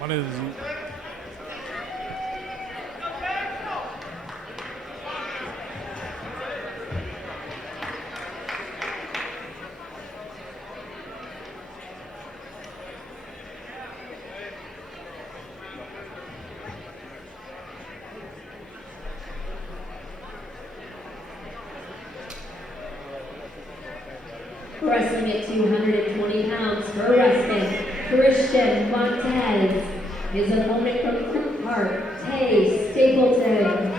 One is Wrestling at 220 pounds for wrestling, Christian Montez. His opponent from Crook Park, Tay Stapleton.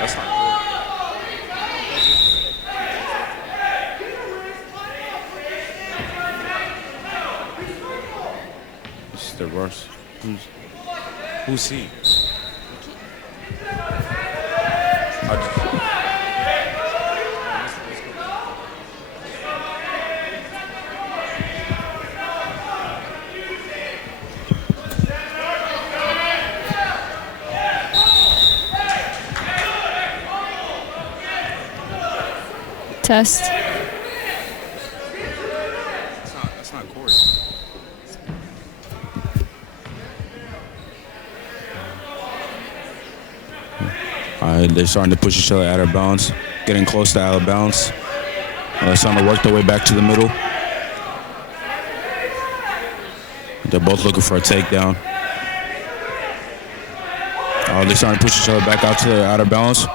That's not cool. This is the worst. Who's he? Test. That's not Corey. All right, they're starting to push each other out of bounds, getting close to out of bounds. They're starting to work their way back to the middle. They're both looking for a takedown. Oh, they're starting to push each other back out of bounds.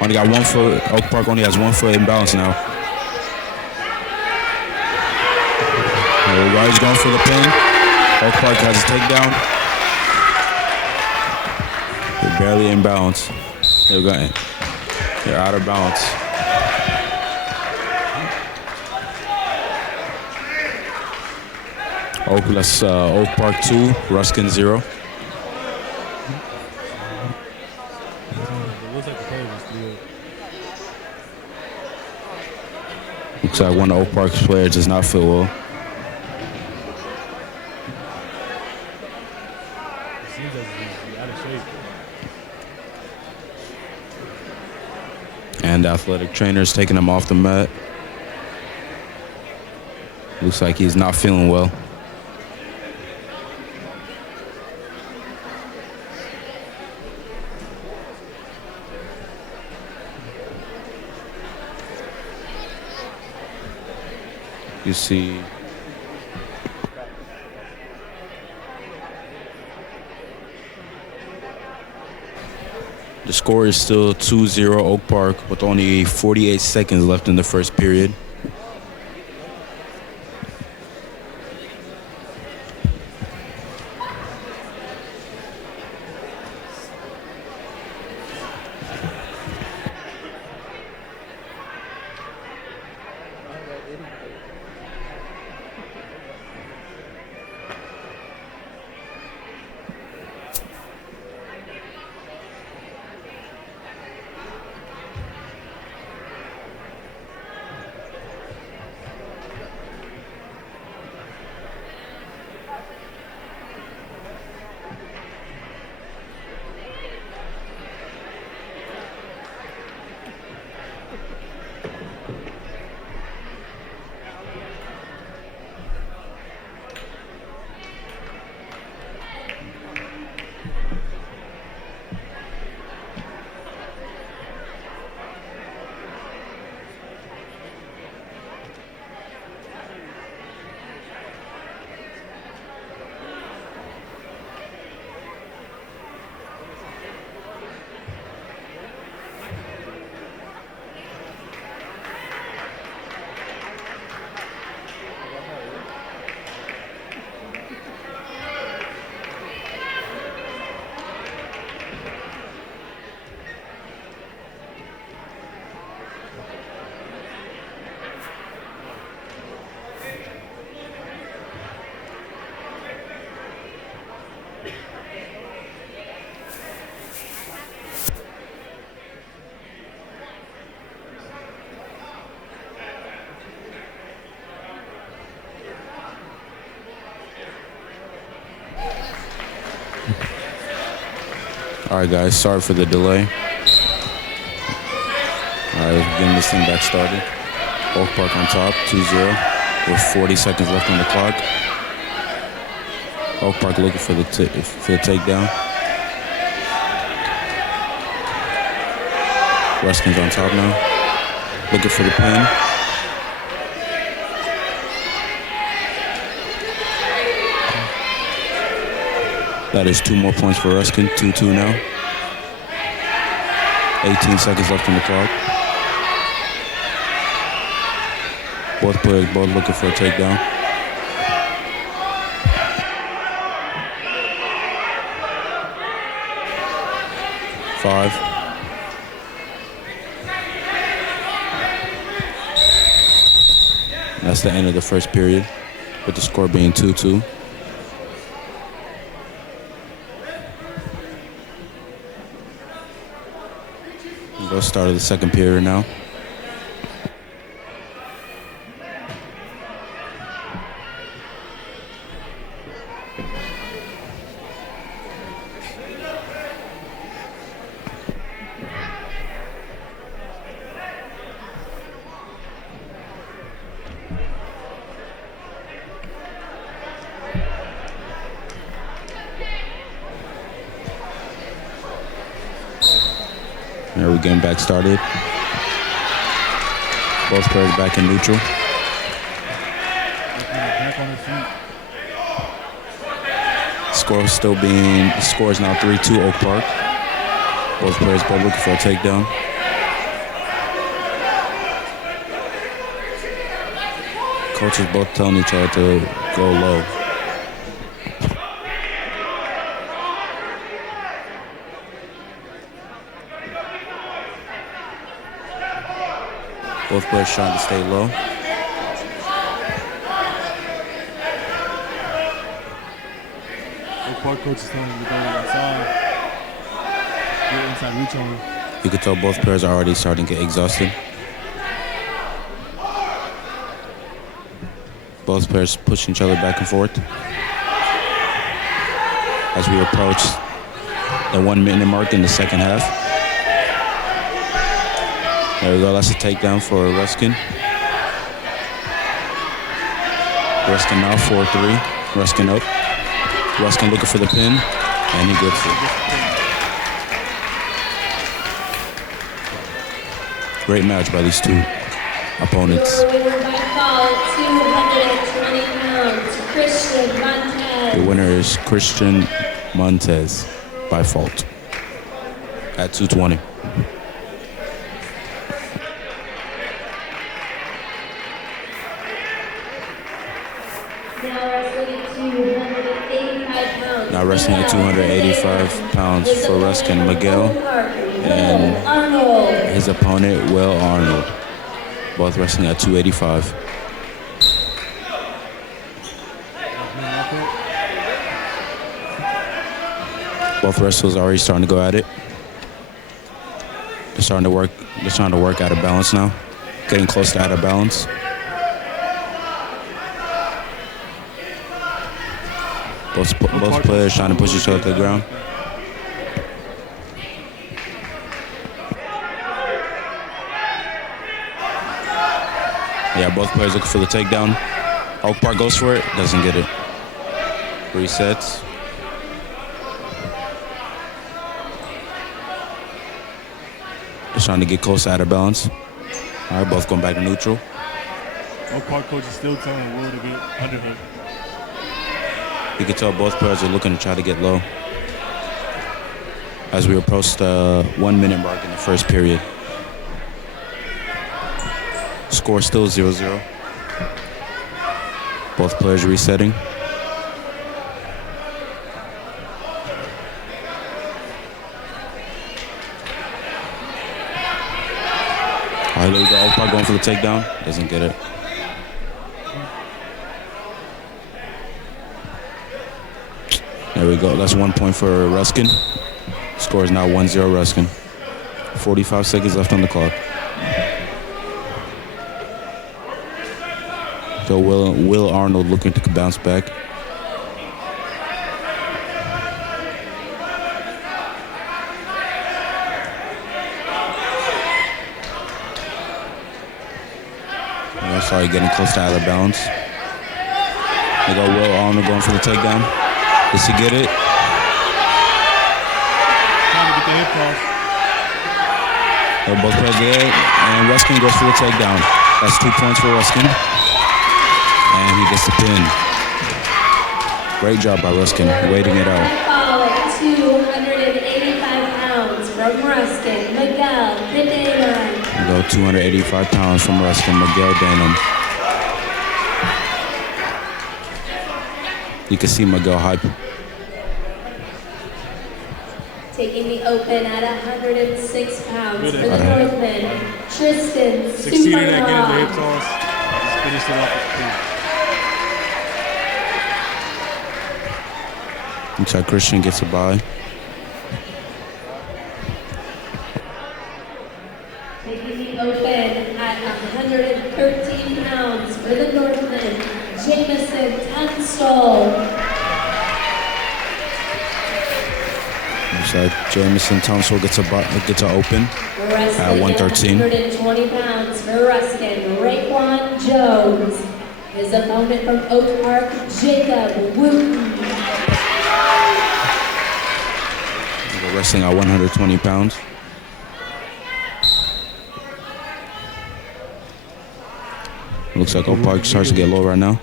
Only got 1 foot. Oak Park only has 1 foot in balance now. There we go. He's going for the pin. Oak Park has a takedown. They're barely in balance. They're out of balance. Oak Park 2, Ruskin 0. Looks like one of Oak Park's players does not feel well. seems as if he's out of shape. And the athletic trainers taking him off the mat. Looks like he's not feeling well. You see the score is still 2-0 Oak Park with only 48 seconds left in the first period. All right, guys, sorry for the delay. All right, getting this thing back started. Oak Park on top, 2-0, with 40 seconds left on the clock. Oak Park looking for the takedown. Ruskin's on top now, looking for the pin. That is 2 more points for Ruskin, 2-2 now. 18 seconds left on the clock. Both players both looking for a takedown. Five. And that's the end of the first period, with the score being 2-2. We'll start the second period now. There we're getting back started. Both players back in neutral. Score is now 3-2 Oak Park. Both players both looking for a takedown. Coaches both telling each other to go low. Both players trying to stay low. Oak Park coach is telling him to go inside. Get inside reach on him. You can tell both players are already starting to get exhausted. Both players pushing each other back and forth. As we approach the 1 minute mark in the second half. There we go, that's a takedown for Ruskin. Ruskin now 4-3. Ruskin up. Ruskin looking for the pin, and he gets it. Great match by these two opponents. Your winner by fall, 220 pounds, Christian Montez. The winner is Christian Montez by fault at 220. Now wrestling at 285 pounds for Ruskin, Miguel, and His opponent, Will Arnold, both wrestling at 285. Both wrestlers are already starting to go at it. They're starting to work out of balance now, getting close to out of balance. Both players trying to push each other to the ground. Yeah, both players looking for the takedown. Oak Park goes for it, doesn't get it. Resets. Just trying to get close to out of balance. All right, both going back to neutral. Oak Park coach is still telling Will to get under him. You can tell both players are looking to try to get low as we approach the 1 minute mark in the first period. Score still 0-0. Both players resetting. All right, there we go. Oak Park going for the takedown. Doesn't get it. There we go. That's 1 point for Ruskin. Score is now 1-0 Ruskin. 45 seconds left on the clock. So Will Arnold looking to bounce back. Sorry, getting close to out of bounds. They go Will Arnold going for the takedown. Does he get it? Trying to get the hip toss. They're both players there, and Ruskin goes for the takedown. That's 2 points for Ruskin. And he gets the pin. Great job by Ruskin, waiting it out. Fall at 285 pounds from Ruskin, Miguel Denham. We go 285 pounds from Ruskin, Miguel Denham. You can see Miguel hype. Taking the open at 106 pounds Good for the Northman, Tristan Succeeded at getting the hip Supercross. toss. Just finished it off with the pin. Looks like Christian gets a bye. Taking the open at 113 pounds for the Northman, Jamison Tunstall. Looks like Jamison Tunstall gets an open Ruskin at 113. 120 pounds for Ruskin, Raekwon Jones. His opponent from Oak Park, Jacob Wooten. We're wrestling at 120 pounds. Looks like Oak Park starts to get low right now.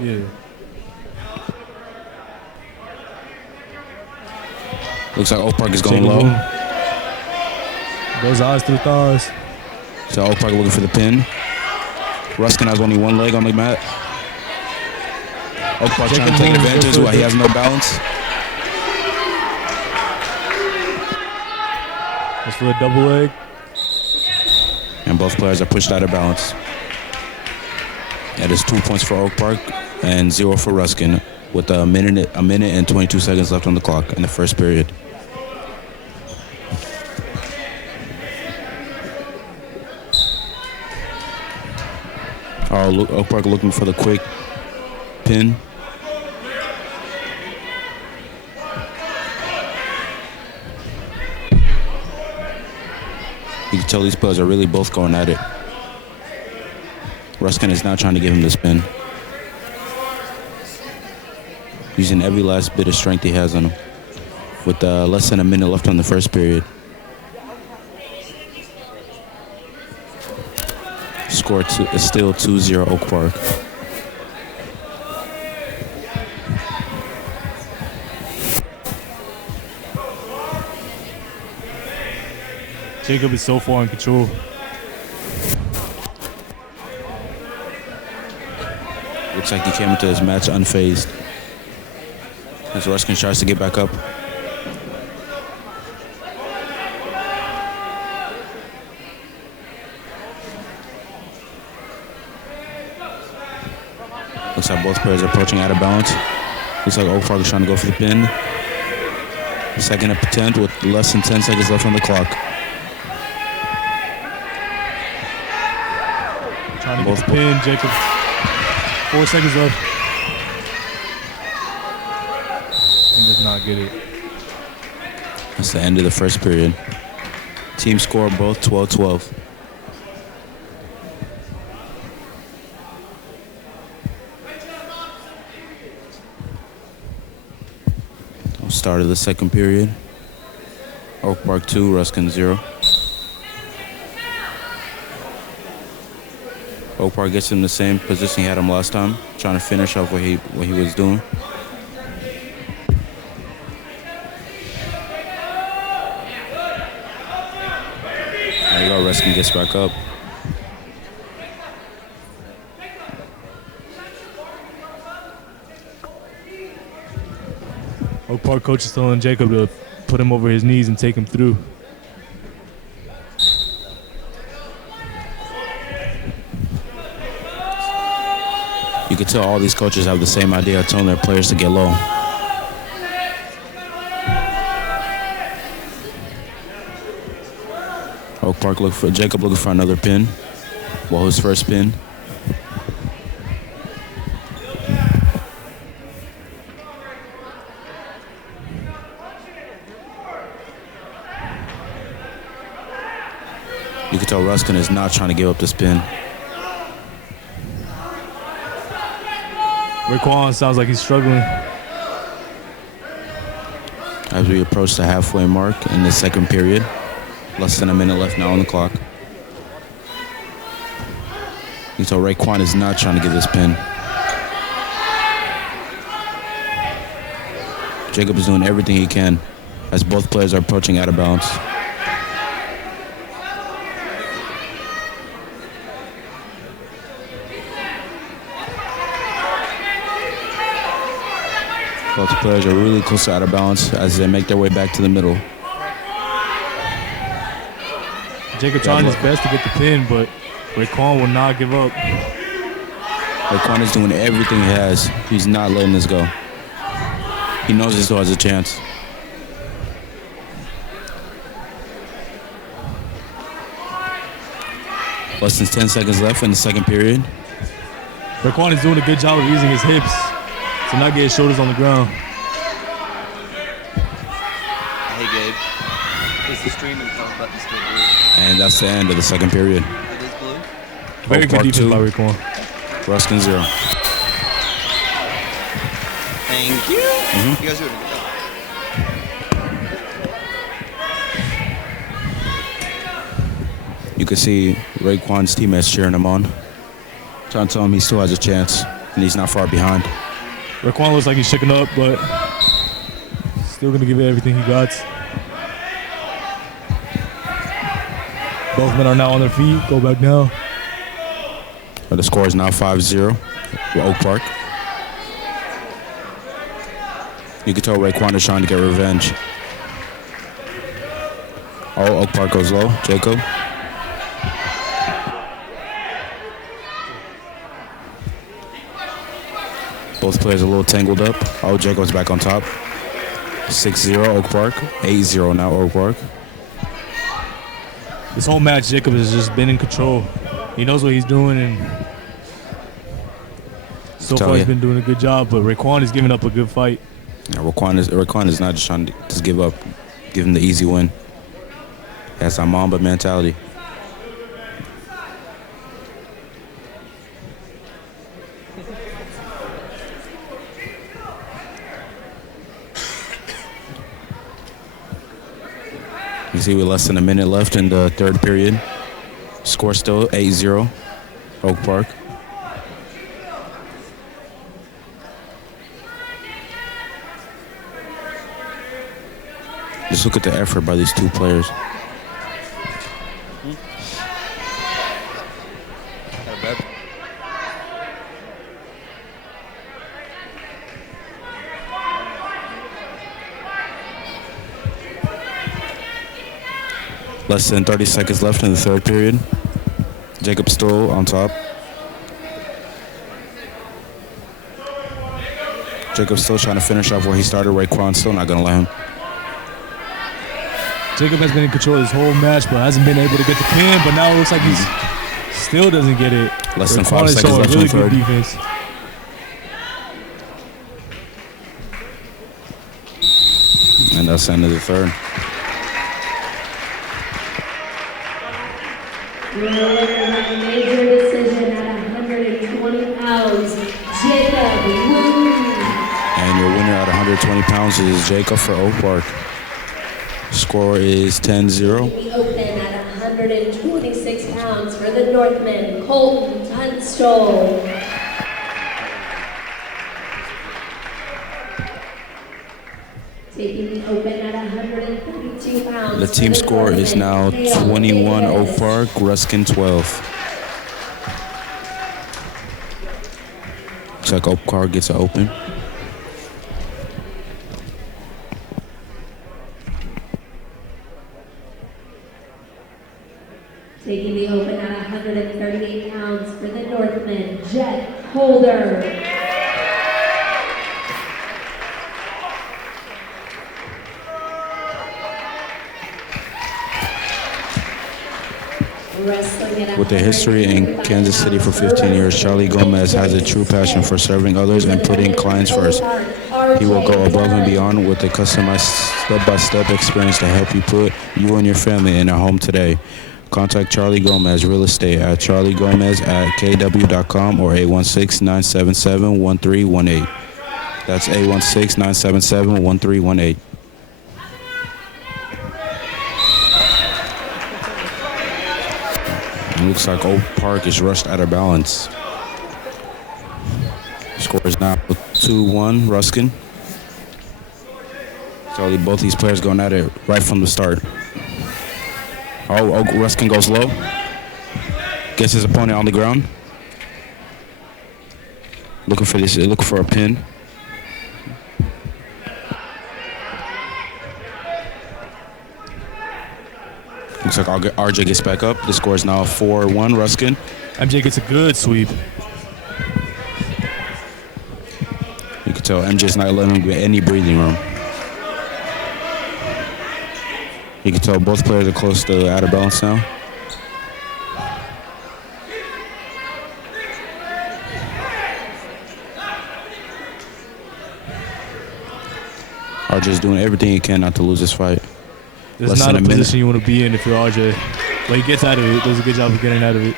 Yeah. Looks like Oak Park is going low. Those eyes through thighs. So Oak Park looking for the pin. Ruskin has only one leg on the mat. Oak Park trying to take advantage while he has no balance. That's for a double leg. And both players are pushed out of balance. That is 2 points for Oak Park and 0 for Ruskin with a minute and 22 seconds left on the clock in the first period. Oak Park looking for the quick pin. You can tell these players are really both going at it. Ruskin is now trying to give him the spin. Using every last bit of strength he has on him. With less than a minute left on the first period. Score is still 2-0 Oak Park. Jacob is so far in control. Looks like he came into this match unfazed. As Ruskin tries to get back up. Looks like both players are approaching out of balance. Looks like Oak Park is trying to go for the pin. Second attempt with less than 10 seconds left on the clock. Trying to get the pin, Jacob. 4 seconds left. And does not get it. That's the end of the first period. Team score both 12-12. Start of the second period. Oak Park 2, Ruskin 0. Oak Park gets him the same position he had him last time, trying to finish off what he was doing. There you go, Ruskin gets back up. Oak Park coach is telling Jacob to put him over his knees and take him through. You can tell all these coaches have the same idea of telling their players to get low. Oak Park Jacob looking for another pin. Well, his first pin. tell Ruskin is not trying to give up the spin. Raekwon sounds like he's struggling. As we approach the halfway mark in the second period. Less than a minute left now on the clock. You can tell Raekwon is not trying to get this pin. Jacob is doing everything he can as both players are approaching out of bounds. Both players are really close to out of bounds as they make their way back to the middle. Jacob trying his best to get the pin, but Raekwon will not give up. Raekwon is doing everything he has. He's not letting this go. He knows he still has a chance. Less than 10 seconds left in the second period. Raekwon is doing a good job of using his hips to not get his shoulders on the ground. Hey Gabe, is the streaming phone button still blue? And that's the end of the second period. It is blue? Very good Park defense 2, by Raekwon. Ruskin 0. Thank you. You guys doing a good job. You can see Raekwon's teammates cheering him on, trying to tell him he still has a chance and he's not far behind. Raekwon looks like he's shaking up, but still going to give it everything he got. Both men are now on their feet. Go back now. But the score is now 5-0 for Oak Park. You can tell Raekwon is trying to get revenge. Oh, Oak Park goes low. Jacob. Both players a little tangled up. Oh, Jacob's back on top. 6-0 Oak Park. 8-0 now Oak Park. This whole match, Jacob has just been in control. He knows what he's doing, and so far he's been doing a good job. But Raekwon is giving up a good fight. Yeah, Raekwon is not just trying to just give up, give him the easy win. That's our Mamba mentality. You see with less than a minute left in the third period. Score still 8-0, Oak Park. Just look at the effort by these two players. Less than 30 seconds left in the third period. Jacob still on top. Jacob's still trying to finish off where he started. Raekwon still not going to let him. Jacob has been in control this whole match, but hasn't been able to get the pin. But now it looks like he still doesn't get it. Less than 5 seconds left in the third. Defense. And that's the end of the third. Your winner by major decision at 120 pounds, Jacob Wu. And your winner at 120 pounds is Jacob for Oak Park. Score is 10-0. We open at 126 pounds for the Northman, Colton Tunstall. Taking the open at 132 pounds. The team score is now 21 Oak Park, Ruskin 12. Looks like Oak Park gets an open. Taking the open at 138 pounds for the Northman, Jet Holder. With a history in Kansas City for 15 years, Charlie Gomez has a true passion for serving others and putting clients first. He will go above and beyond with a customized step-by-step experience to help you put you and your family in a home today. Contact Charlie Gomez Real Estate at charliegomez@kw.com or 816-977-1318. That's 816-977-1318. It looks like Oak Park is rushed out of balance. Score is now 2-1 Ruskin. So both these players going at it right from the start. Oh, Ruskin goes low. Gets his opponent on the ground. Looking for a pin. Looks like RJ gets back up. The score is now 4-1 Ruskin. MJ gets a good sweep. You can tell MJ's not letting him get any breathing room. You can tell both players are close to out of balance now. RJ's doing everything he can not to lose this fight. This is not a position you want to be in if you're RJ. But he gets out of it. Does a good job of getting out of it.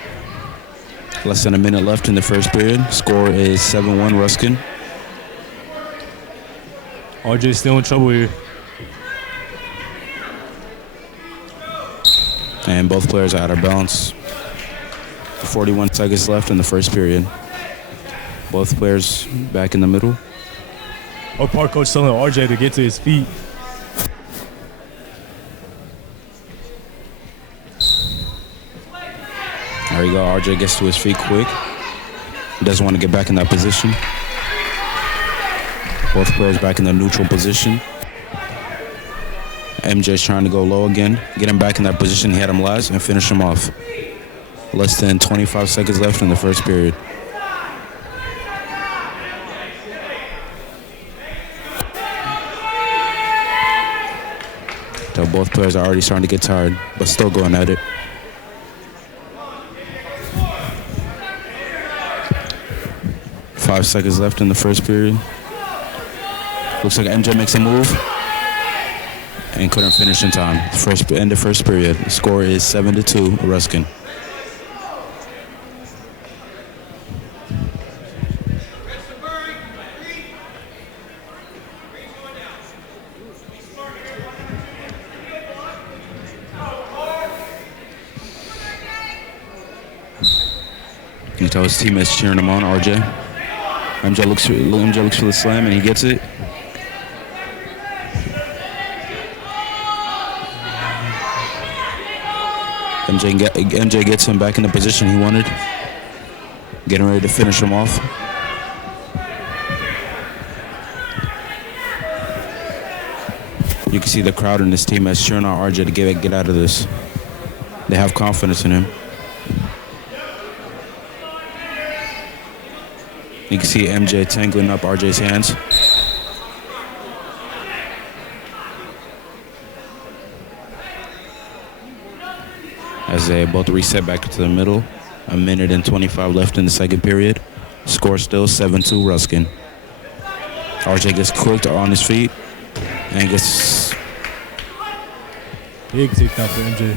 Less than a minute left in the first period. Score is 7-1 Ruskin. RJ's still in trouble here. And both players are out of balance. 41 seconds left in the first period. Both players back in the middle. Oak Park coach telling RJ to get to his feet. There you go. RJ gets to his feet quick. He doesn't want to get back in that position. Both players back in the neutral position. MJ's trying to go low again. Get him back in that position. He had him last and finish him off. Less than 25 seconds left in the first period. So both players are already starting to get tired, but still going at it. Five seconds left in the first period. Looks like MJ makes a move and couldn't finish in time. End of first period. The score is 7-2 Ruskin. You can tell his teammates cheering him on, RJ. MJ looks for the slam and he gets it. MJ gets him back in the position he wanted. Getting ready to finish him off. You can see the crowd and his teammates cheering on RJ to get out of this. They have confidence in him. You can see MJ tangling up RJ's hands. As they both reset back to the middle. A minute and 25 left in the second period. Score still 7-2 Ruskin. RJ gets cooked on his feet and gets... Big takedown for MJ.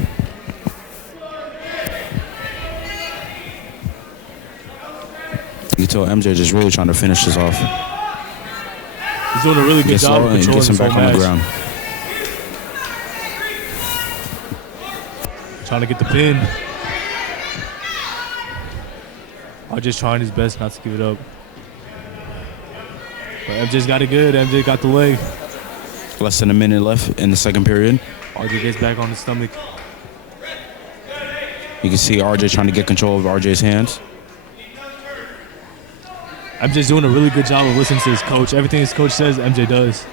You tell MJ just really trying to finish this off. He's doing a really good job of controlling gets him this whole back on match. the ground. Trying to get the pin. RJ's trying his best not to give it up. But MJ's got it good. MJ got the leg. Less than a minute left in the second period. RJ gets back on his stomach. You can see RJ trying to get control of RJ's hands. MJ's doing a really good job of listening to his coach. Everything his coach says, MJ does.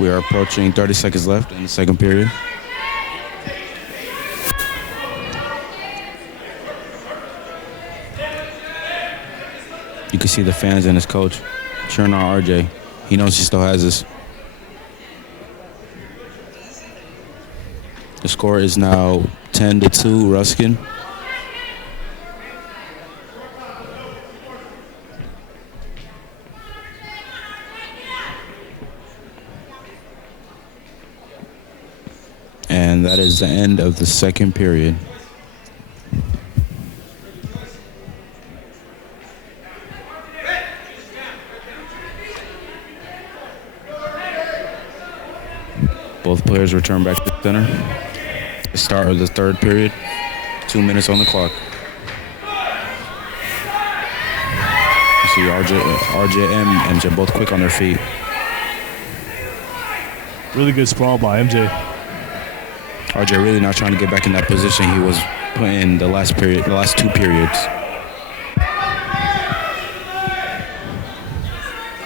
We are approaching 30 seconds left in the second period. You can see the fans and his coach cheering on RJ. He knows he still has this. The score is now 10-2 Ruskin. And that is the end of the second period. Both players return back to the center. The start of the third period. 2 minutes on the clock. You see RJ and MJ both quick on their feet. Really good sprawl by MJ. RJ really not trying to get back in that position he was put in the last period, the last 2 periods.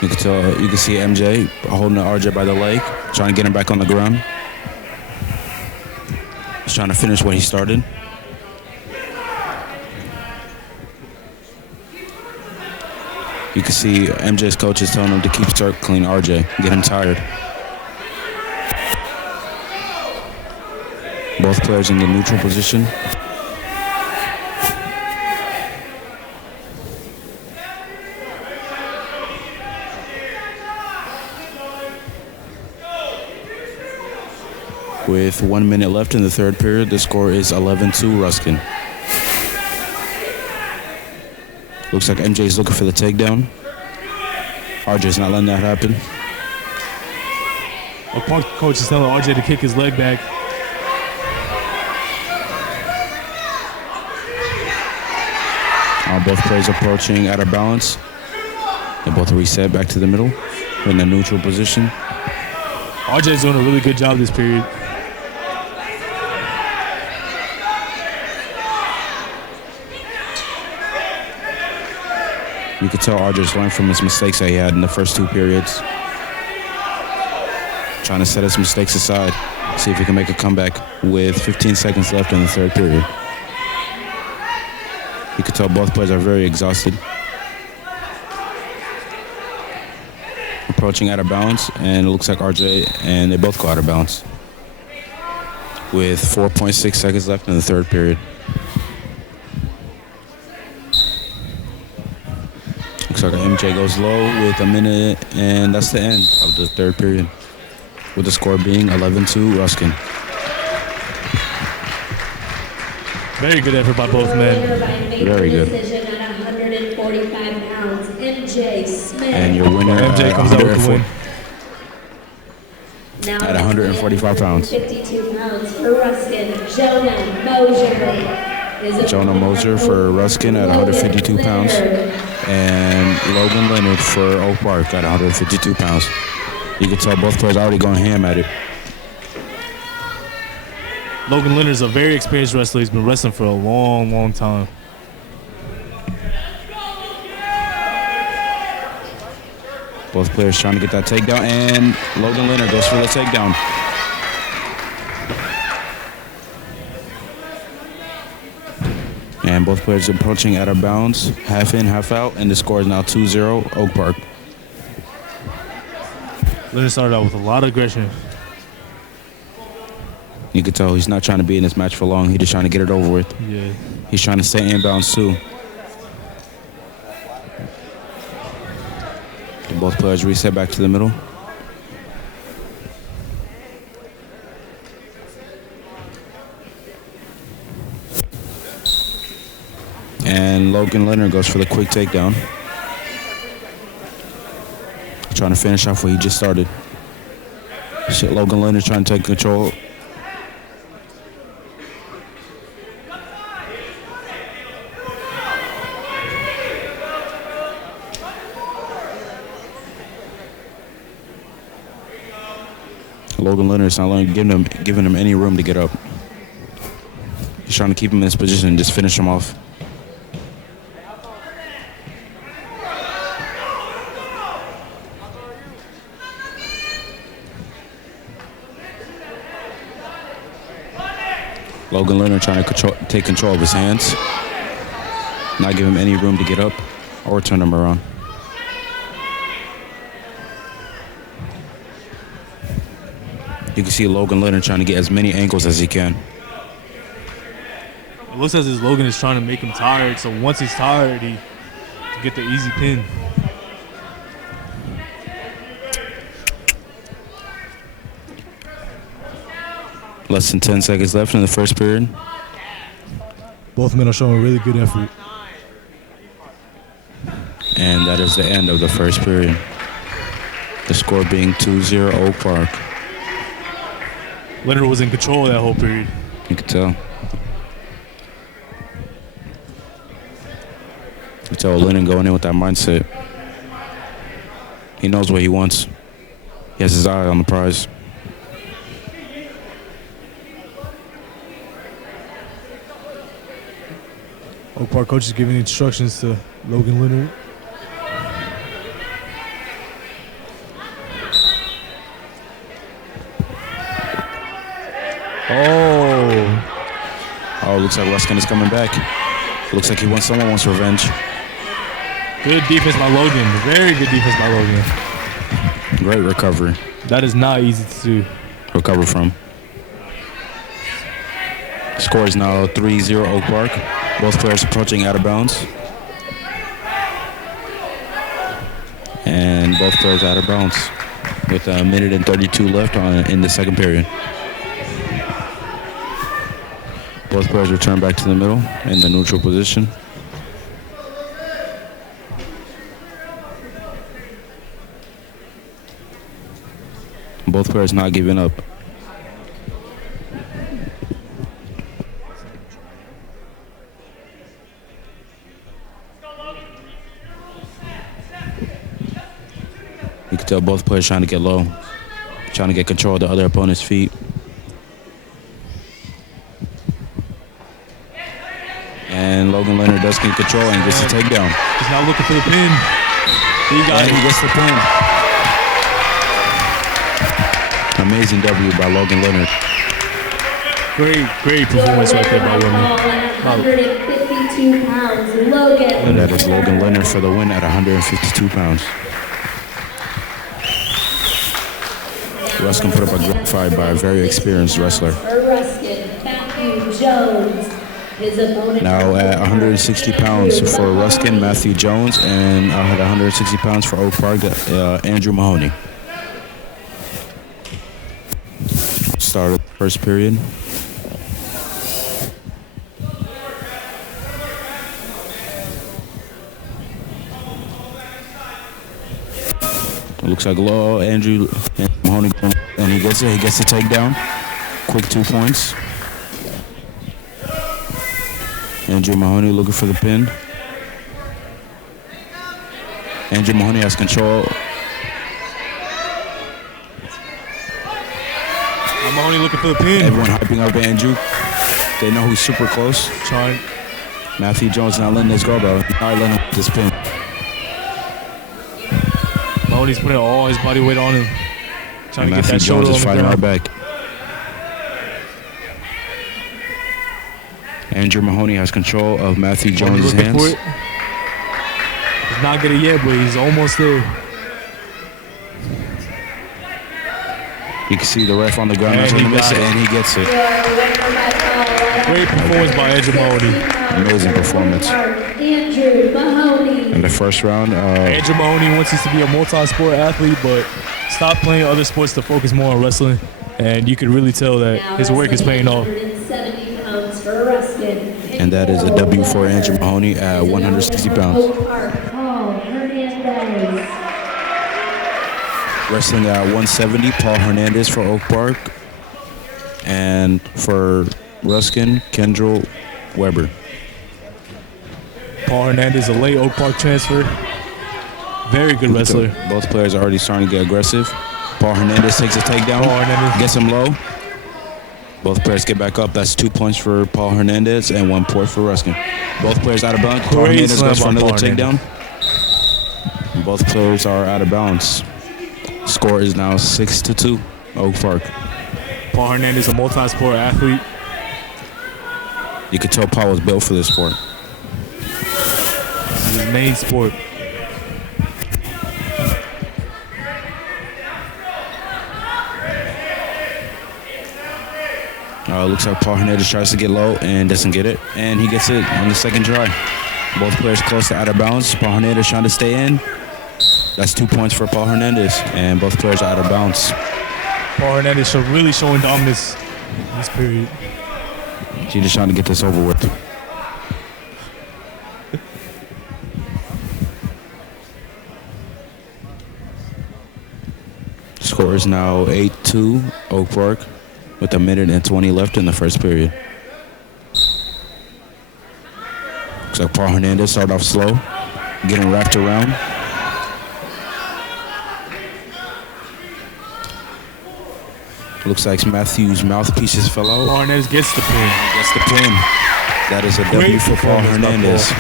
You can see MJ holding RJ by the leg, trying to get him back on the ground. He's trying to finish what he started. You can see MJ's coach is telling him to keep circling RJ, get him tired. Both players in the neutral position. With 1 minute left in the third period, the score is 11-2 Ruskin. Looks like MJ's looking for the takedown. RJ's not letting that happen. Coach is telling RJ to kick his leg back. Both players approaching out of balance. They both reset back to the middle in the neutral position. RJ's doing a really good job this period. You can tell RJ's learned from his mistakes that he had in the first 2 periods. Trying to set his mistakes aside, see if he can make a comeback with 15 seconds left in the third period. You can tell both players are very exhausted. Approaching out of balance, and it looks like RJ and they both go out of balance. With 4.6 seconds left in the third period. Looks like MJ goes low with a minute, and that's the end of the third period. With the score being 11-2 Ruskin. Very good effort by both men. Very good. At 145 pounds, MJ Smith. And your winner MJ comes out with the win. Now At 145 pounds. 52 pounds for Ruskin, Jonah Mosier. Jonah Mosier for Ruskin at 152 pounds. And Logan Leonard for Oak Park at 152 pounds. You can tell both players already going ham at it. Logan Leonard's a very experienced wrestler. He's been wrestling for a long, long time. Both players trying to get that takedown, and Logan Leonard goes for the takedown. And both players approaching out of bounds, half in, half out, and the score is now 2-0 Oak Park. Leonard started out with a lot of aggression. You can tell he's not trying to be in this match for long. He's just trying to get it over with. Yeah. He's trying to stay inbounds too. And both players reset back to the middle. And Logan Leonard goes for the quick takedown. Trying to finish off what he just started. Logan Leonard trying to take control. Logan Leonard's not giving him any room to get up. He's trying to keep him in this position and just finish him off. Logan Leonard trying to take control of his hands. Not give him any room to get up or turn him around. You can see Logan Leonard trying to get as many angles as he can. It looks as if Logan is trying to make him tired, so once he's tired, he can get the easy pin. Less than 10 seconds left in the first period. Both men are showing really good effort. And that is the end of the first period. The score being 2-0 Oak Park. Leonard was in control of that whole period. You can tell. You can tell Lennon going in with that mindset. He knows what he wants. He has his eye on the prize. Oak Park coach is giving instructions to Logan Leonard. Oh, looks like Ruskin is coming back. Looks like someone wants revenge. Good defense by Logan. Very good defense by Logan. Great recovery. That is not easy to do. Recover from. Score is now 3-0 Oak Park. Both players approaching out of bounds. And both players out of bounds with a minute and 32 left in the second period. Both players return back to the middle in the neutral position. Both players not giving up. You can tell both players trying to get low, trying to get control of the other opponent's feet. And Logan Leonard does get control and gets the takedown. He's now looking for the pin. He gets the pin. Amazing W by Logan Leonard. Great performance right there by Logan. 152 pounds, Logan. And that is Logan Leonard for the win at 152 pounds. Ruskin put up a great fight by a very experienced wrestler. For Ruskin, Matthew Jones. His opponent Now at 160 pounds for Ruskin, Matthew Jones, and at 160 pounds for Oak Park, Andrew Mahoney. Start of the first period. It looks like low Andrew Mahoney, and he gets it. He gets the takedown. Quick 2 points. Andrew Mahoney looking for the pin. Andrew Mahoney has control. Mahoney looking for the pin. Everyone hyping up Andrew. They know he's super close. Trying. Matthew Jones not letting this go, though. Not letting him this pin. Mahoney's putting all his body weight on him. Trying to get that shoulder Jones is on fighting the right ground. back. Andrew Mahoney has control of Matthew Jones' hands. He's not getting it yet, but he's almost there. You can see the ref on the ground. And Trying to he miss got it, it. and he gets it. Great performance by Andrew Mahoney. Amazing performance. Andrew Mahoney. In the first round, Andrew Mahoney wants us to be a multi-sport athlete, but stop playing other sports to focus more on wrestling. And you can really tell that his work is paying off. 170 pounds for Ruskin. and that is a W for Andrew Mahoney at 160 pounds. Paul Hernandez. Wrestling at 170, Paul Hernandez for Oak Park. And for Ruskin, Kendall Weber. Paul Hernandez, a late Oak Park transfer. Very good wrestler. Both players are already starting to get aggressive. Paul Hernandez takes a takedown, Paul Hernandez gets him low. Both players get back up. That's 2 points for Paul Hernandez and 1 point for Ruskin. Both players out of bounds. Paul Hernandez goes for another takedown. Both players are out of bounds. Score is now 6-2, Oak Park. Paul Hernandez, a multi-sport athlete. You could tell Paul was built for this sport. This is his main sport. Looks like Paul Hernandez tries to get low and doesn't get it. And he gets it on the second try. Both players close to out of bounds. Paul Hernandez trying to stay in. That's 2 points for Paul Hernandez. And both players are out of bounds. Paul Hernandez really showing dominance This period. She's just trying to get this over with. Score is now 8-2 Oak Park with 1:20 left in the first period. Looks like Paul Hernandez started off slow, getting wrapped around. Looks like Matthew's mouthpieces fell out. Paul Hernandez gets the pin. Gets the pin. That is a W Great for Paul performance by Hernandez.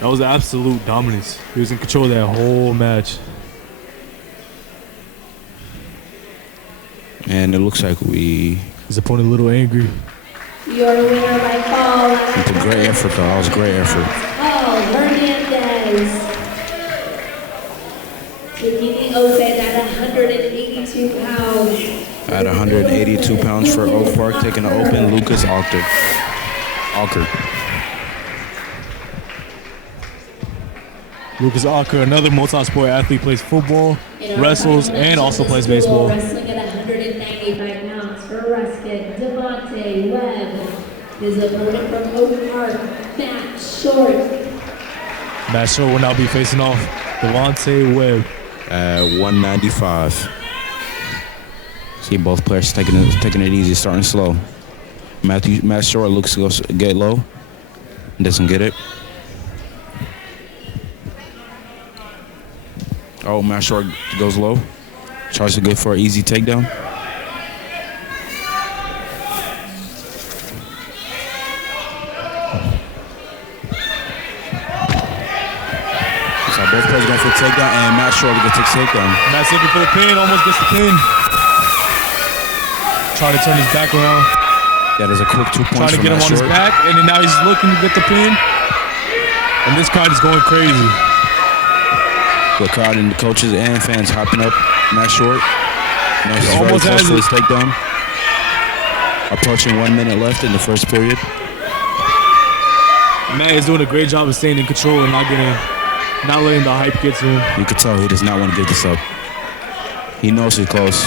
That was absolute dominance. He was in control of that whole match. And it looks like His opponent a little angry. Your winner by fall. It's a great effort, though. That was a great effort. Paul Hernandez. Taking the open at 182 pounds. At 182 pounds for Oak Park, taking the open, Lucas Alker. Lucas Alker, another multi-sport athlete, plays football, wrestles, and also plays baseball. Wrestling at 195 pounds for Ruskin, Devontae Webb. His opponent from Oak Park, Matt Short. Matt Short will now be facing off Devontae Webb. At 195. See both players taking it easy, starting slow. Matt Short looks to get low. Doesn't get it. Oh, Matt Short goes low. Tries to go for an easy takedown. So both players going for a takedown, and Matt Short gets a takedown. Matt's looking for the pin, almost gets the pin. Trying to turn his back around. That is a quick 2 points. Trying to get him on his back, and then now he's looking to get the pin. And this crowd is going crazy. The crowd and the coaches and fans hopping up Matt Short. Now he's very almost close has to it. his takedown. Approaching 1 minute left in the first period. Matt is doing a great job of staying in control and not letting the hype get to him. You can tell he does not want to give this up. He knows he's close.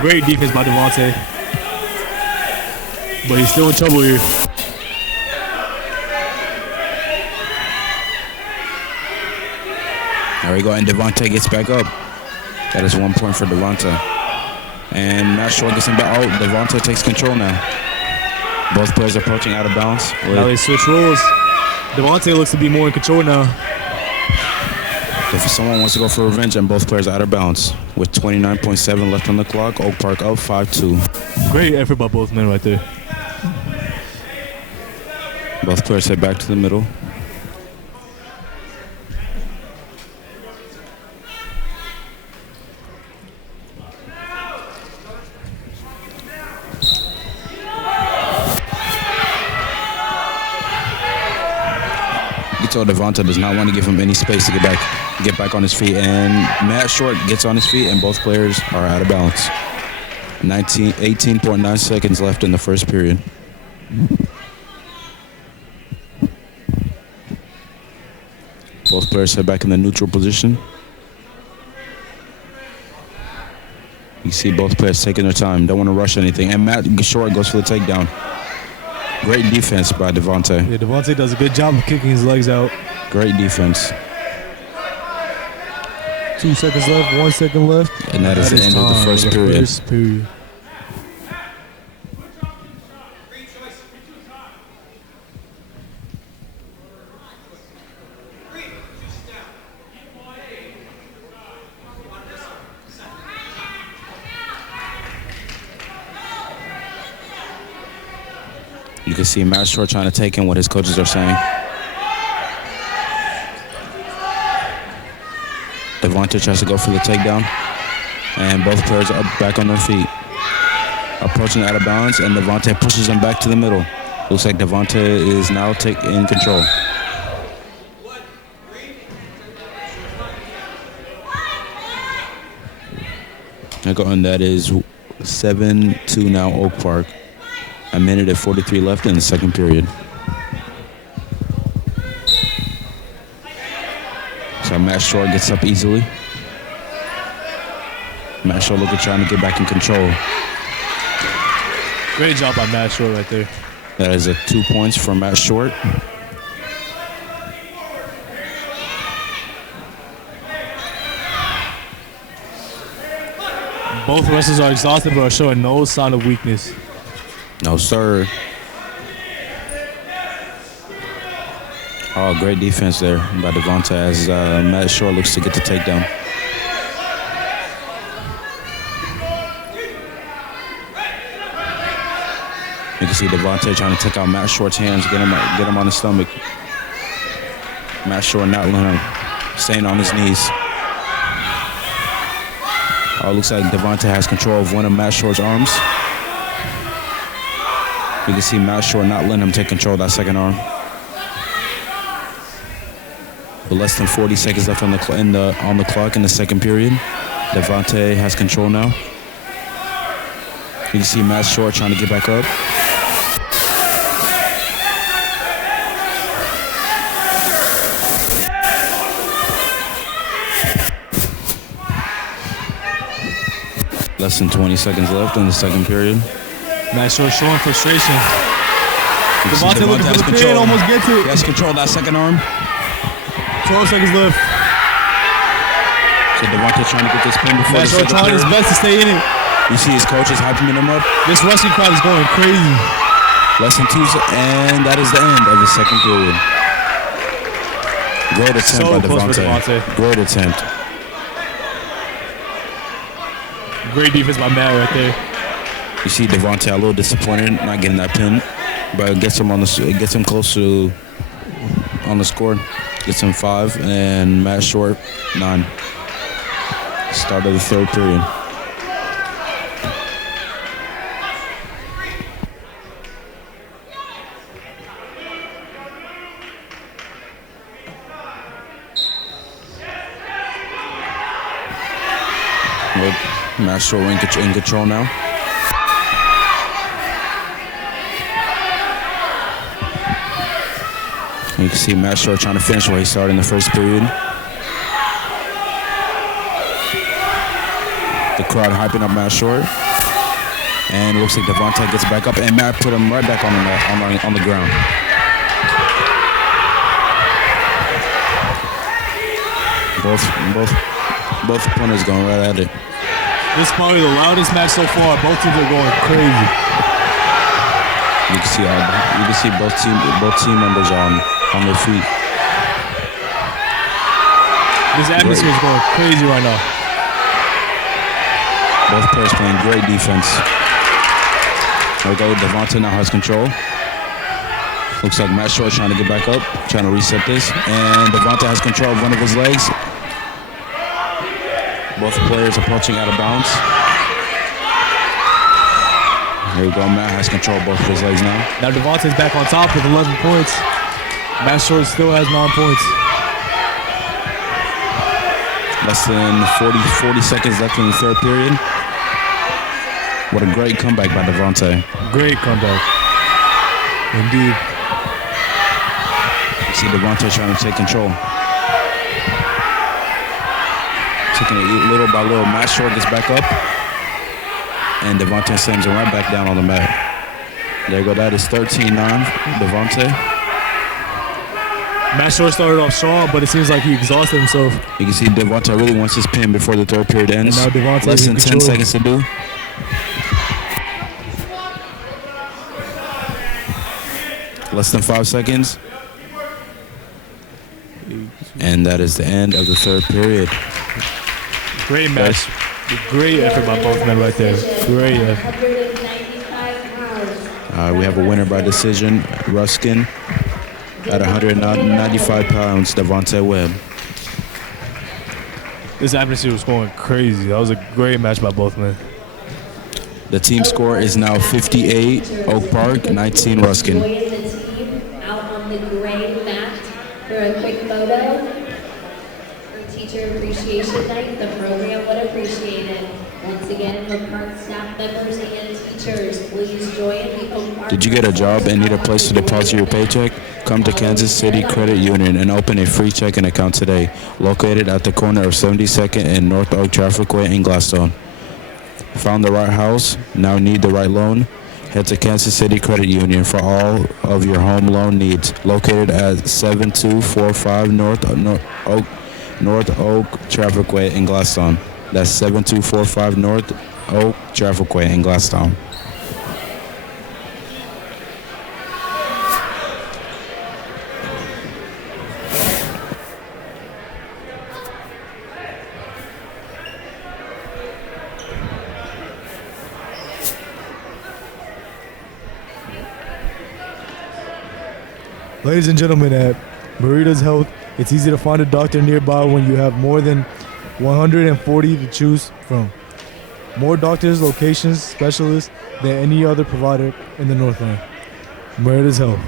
Great defense by Devontae. But he's still in trouble here. There we go, and Devontae gets back up. That is 1 point for Devontae. And Matt Short gets him back. Oh, Devontae takes control now. Both players approaching out of bounds. Now they switch roles. Devontae looks to be more in control now. If someone wants to go for revenge, and both players out of bounds. With 29.7 left on the clock, Oak Park up 5-2. Great effort by both men right there. Both players head back to the middle. So Devontae does not want to give him any space to get back on his feet, and Matt Short gets on his feet, and both players are out of balance. 18.9 seconds left in the first period. Both players head back in the neutral position. You see both players taking their time, don't want to rush anything, and Matt Short goes for the takedown. Great defense by Devontae. Yeah, Devontae does a good job of kicking his legs out. Great defense. 2 seconds left, 1 second left. And that is the end of the first period. You can see Matt Short trying to take in what his coaches are saying. Devontae tries to go for the takedown, and both players are back on their feet. Approaching out of bounds, and Devontae pushes him back to the middle. Looks like Devontae is now in control. And that is 7-2 now, Oak Park. 1:43 left in the second period. So Matt Short gets up easily. Matt Short looking trying to get back in control. Great job by Matt Short right there. That is 2 points for Matt Short. Both wrestlers are exhausted but are showing no sign of weakness. No, sir. Oh, great defense there by Devontae as Matt Short looks to get the takedown. You can see Devontae trying to take out Matt Short's hands, get him on his stomach. Matt Short not letting him, staying on his knees. Oh, it looks like Devontae has control of one of Matt Short's arms. You can see Matt Short not letting him take control of that second arm. With less than 40 seconds left on the clock in the second period, Devontae has control now. You can see Matt Short trying to get back up. Less than 20 seconds left in the second period. Matt Short showing frustration. Devontae looking for the pin, almost gets it. He has control of that second arm. 12 seconds left. So Devontae trying to get this pin before Matt the Short second trying his period. best to stay in it. You see his coaches hyping him up. This wrestling crowd is going crazy. Less than 2 and that is the end of the second period. Great attempt So by close for Devontae. Devontae. Great attempt. Great defense by Matt right there. You see Devontae a little disappointed not getting that pin, but gets him close to on the score. Gets him 5 and Matt Short 9. Start of the third period. Matt Short in control now. You can see Matt Short trying to finish where he started in the first period. The crowd hyping up Matt Short. And it looks like Devontae gets back up and Matt put him right back on the ground. Both opponents going right at it. This is probably the loudest match so far. Both teams are going crazy. You can see both team members on their feet. This atmosphere is going crazy right now. Both players playing great defense. There we go. Devontae now has control. Looks like Matt Short trying to get back up, trying to reset this, and Devontae has control of one of his legs. Both players approaching out of bounds. Here we go. Matt has control of both of his legs now. Now Devontae's back on top with 11 points. Matt Short still has 9 points. Less than 40 seconds left in the third period. What a great comeback by Devontae. Great comeback. Indeed. You see Devontae trying to take control. Taking it little by little. Matt Short gets back up. And Devontae sends him right back down on the mat. There you go. That is 13-9. Devontae. Matt Short started off strong, but it seems like he exhausted himself. You can see Devontae really wants his pin before the third period ends. And now Devontae Less is in than 10 control. seconds to do. Less than 5 seconds. And that is the end of the third period. Great match. Great effort by both men right there. Great effort. 195 pounds. We have a winner by decision, Ruskin. At 195 pounds, Devontae Webb. This atmosphere was going crazy. That was a great match by both men. The team score is now 58, Oak Park, 19, Ruskin. Join the team out on the gray mat for a quick photo. For Teacher Appreciation Night, the program would appreciate it. Once again, Oak Park staff members and teachers, please join the Oak Park. Did you get a job and need a place to deposit your paycheck? Come to Kansas City Credit Union and open a free checking account today. Located at the corner of 72nd and North Oak Traffic Way in Gladstone. Found the right house? Now need the right loan? Head to Kansas City Credit Union for all of your home loan needs. Located at 7245 North Oak Trafficway in Glasstown. That's 7245 North Oak Trafficway in Glasstown. Ladies and gentlemen, at Marita's Health, it's easy to find a doctor nearby when you have more than 140 to choose from. More doctors, locations, specialists than any other provider in the Northland. Marita's Health.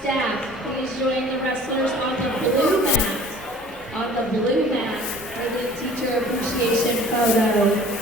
Staff, please join the wrestlers on the blue mat. On the blue mat for the teacher appreciation photo.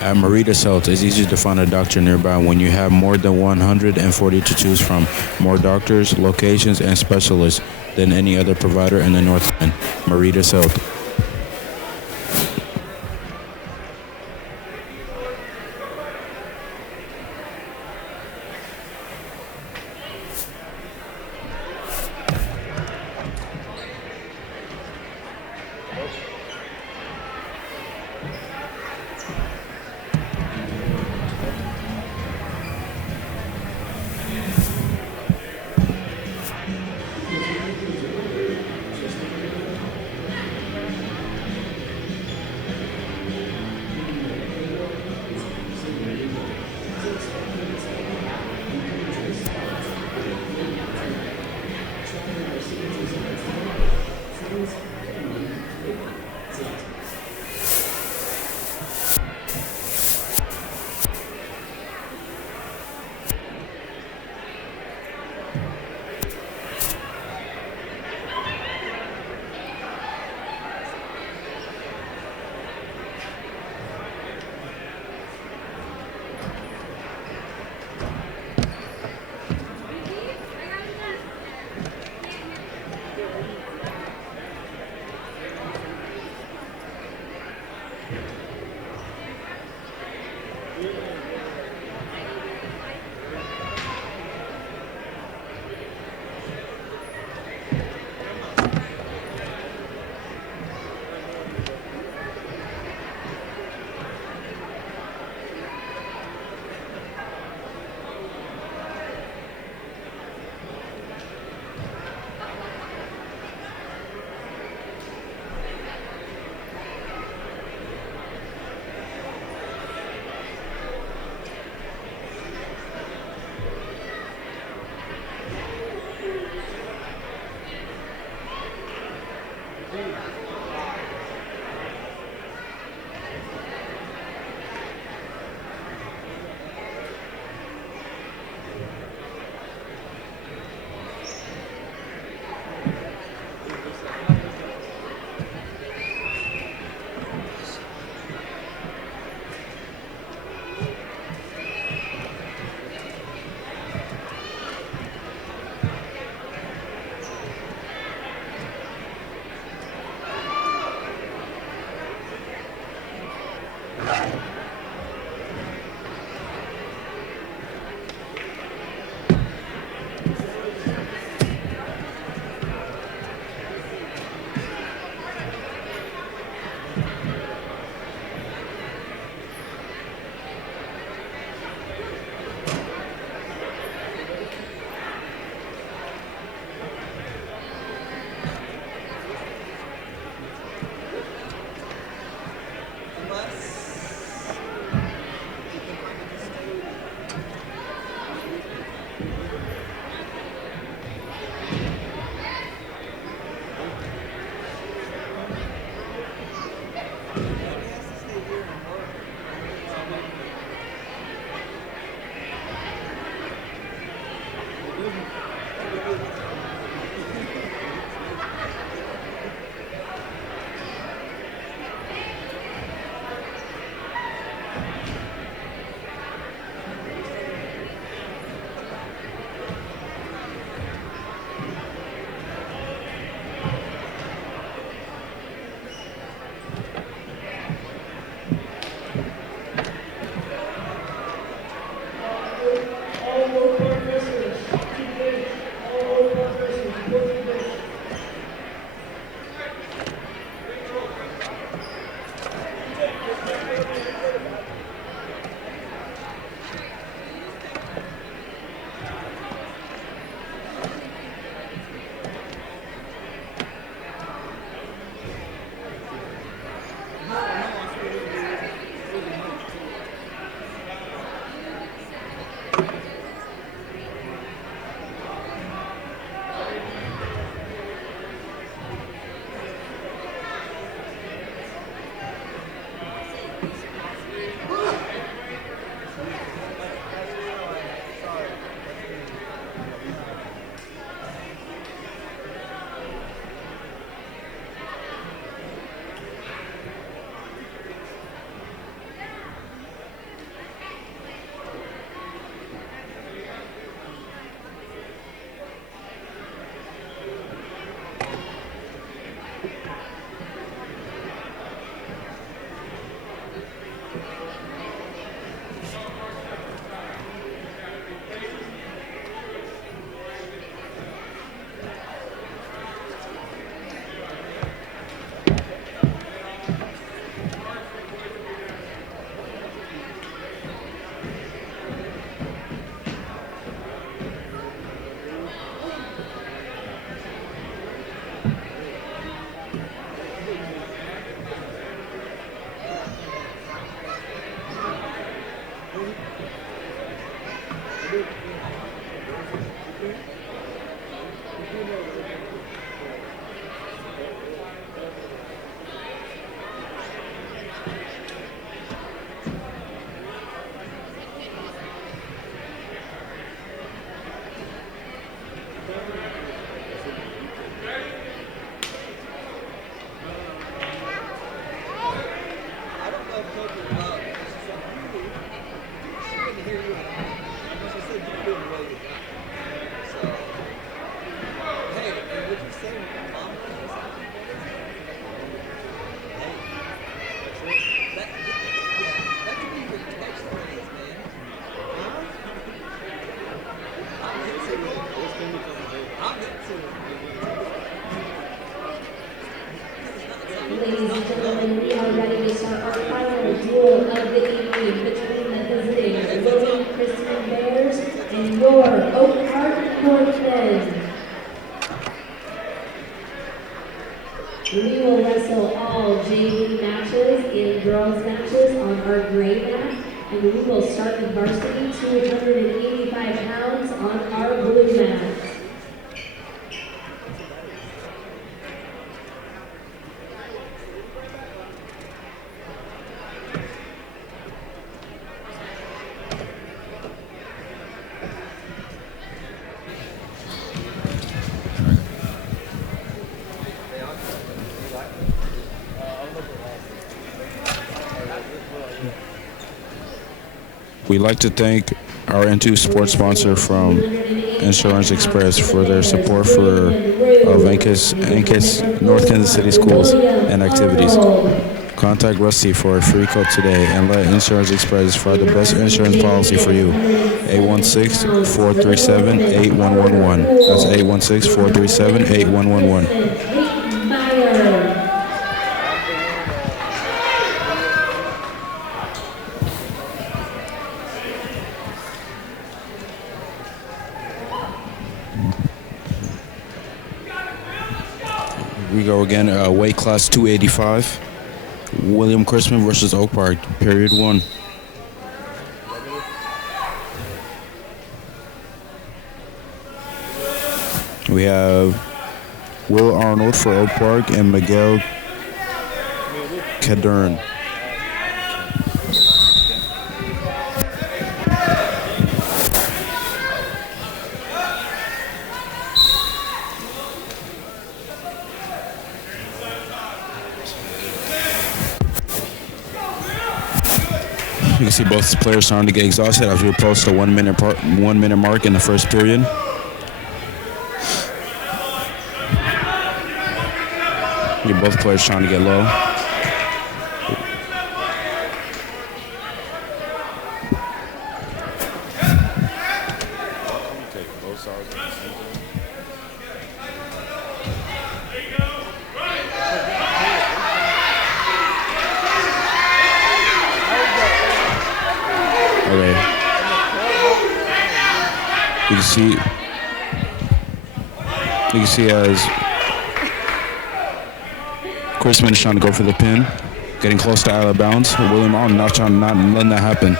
At Marita's Health, it's easy to find a doctor nearby when you have more than 140 to choose from. More doctors, locations, and specialists than any other provider in the Northland. Marita's Health. Ladies and gentlemen, we are ready to start our final duel of the evening between the visiting William Christian Bears and your Oak Park Horsemen. We will wrestle all JV matches and girls matches on our gray mat, and we will start the varsity 285 pounds on our blue mat. We'd like to thank our N2 sports sponsor from Insurance Express for their support of NKC, North Kansas City schools and activities. Contact Rusty for a free quote today and let Insurance Express find the best insurance policy for you. 816-437-8111. That's 816-437-8111. We go again, weight class 285. William Christman versus Oak Park, period 1. We have Will Arnold for Oak Park and Miguel Cadern. can see both players starting to get exhausted as we approach the 1 minute mark in the first period. Both players trying to get low. Okay. You can see as Chrisman is trying to go for the pin, getting close to out of bounds. William Allen not letting that happen.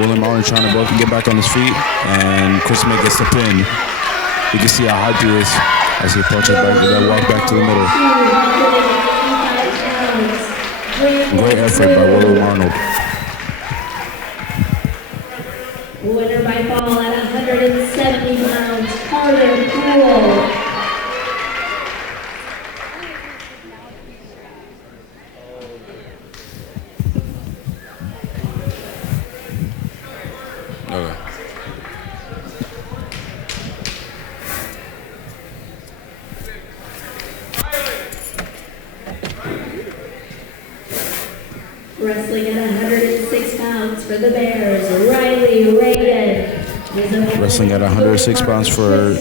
William Allen trying to both get back on his feet, and Chrisman gets the pin. You can see how hyped he is as he approaches back to that walk back to the middle. Great effort by William Arnold. Winner by fall at 170 pounds, Carter Poole. Okay. Wrestling at 106 pounds for the Bears, Riley Reagan. Wrestling at 106 pounds for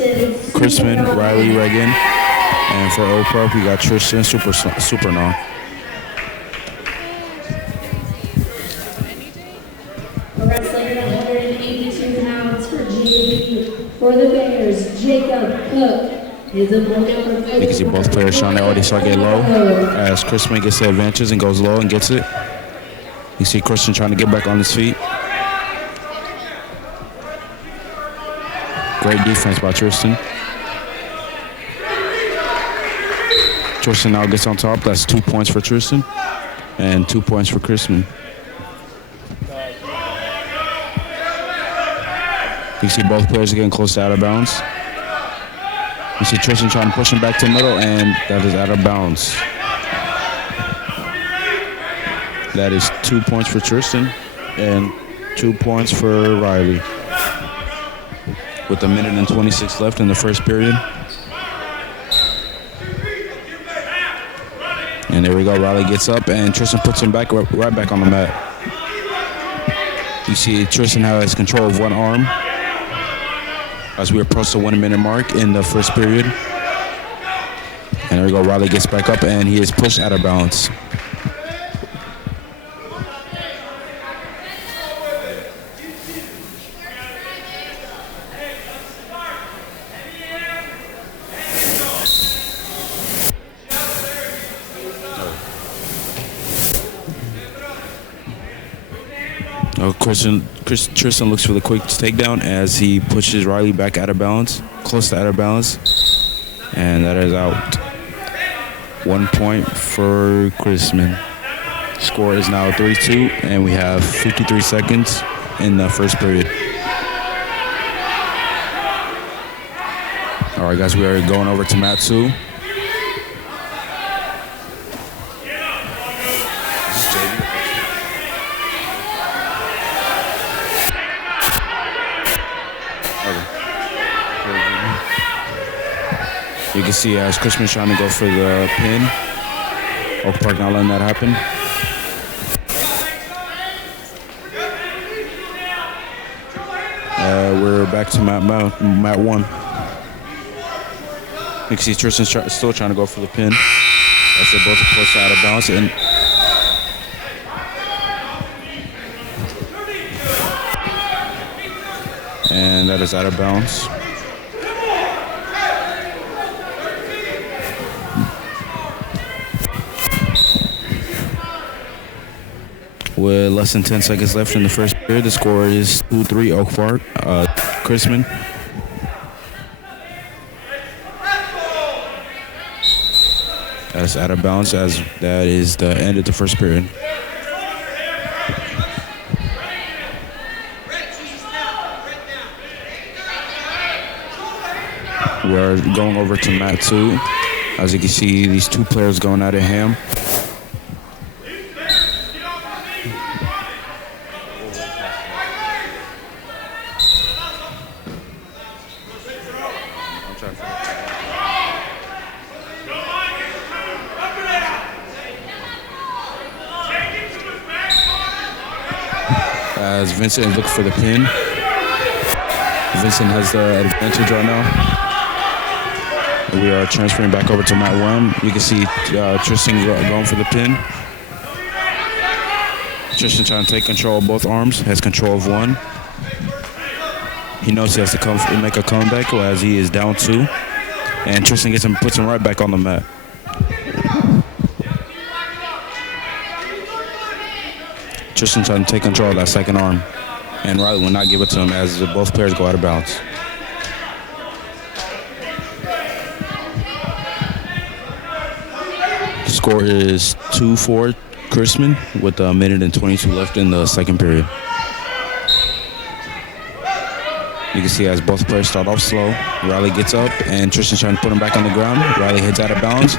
Chrisman, Riley Reagan, and for Oprah, we got Tristan Supernaw. Wrestling at 182 pounds for JV. For the Bears, Jacob Cook. His opponent from You can see both players trying to already start getting low as Chrisman gets the advantage and goes low and gets it. You see Christian trying to get back on his feet. Great defense by Tristan. Tristan now gets on top. That's 2 points for Tristan and 2 points for Chrisman. You see both players are getting close to out of bounds. You see Tristan trying to push him back to the middle, and that is out of bounds. That is 2 points for Tristan and 2 points for Riley. With a minute and 26 left in the first period. And there we go, Riley gets up and Tristan puts him back right back on the mat. You see Tristan has control of one arm as we approach the 1 minute mark in the first period. And there we go, Riley gets back up and he is pushed out of bounds. Tristan looks for the quick takedown as he pushes Riley back out of balance, close to out of balance, and that is out. 1 point for Chrisman. Score is now 3-2, and we have 53 seconds in the first period. All right, guys, we are going over to mat 2. You can see as Chrisman's trying to go for the pin. Oak Park not letting that happen. We're back to mat 1. You can see Tristan still trying to go for the pin. As they both push out of bounds. And that is out of bounds. With less than 10 seconds left in the first period, the score is 2-3 Oak Park. Chrisman. That's out of bounds as that is the end of the first period. We are going over to mat 2. As you can see, these two players going at it ham. as Vincent is looking for the pin. Vincent has the advantage right now. We are transferring back over to mat 1. You can see Tristan going for the pin. Tristan trying to take control of both arms, has control of one. He knows he has to make a comeback as he is down 2. And Tristan puts him right back on the mat. Tristan trying to take control of that second arm. And Riley will not give it to him as both players go out of bounds. The score is 2-4 Chrisman with a minute and 22 left in the second period. You can see as both players start off slow, Riley gets up and Tristan's trying to put him back on the ground. Riley hits out of bounds.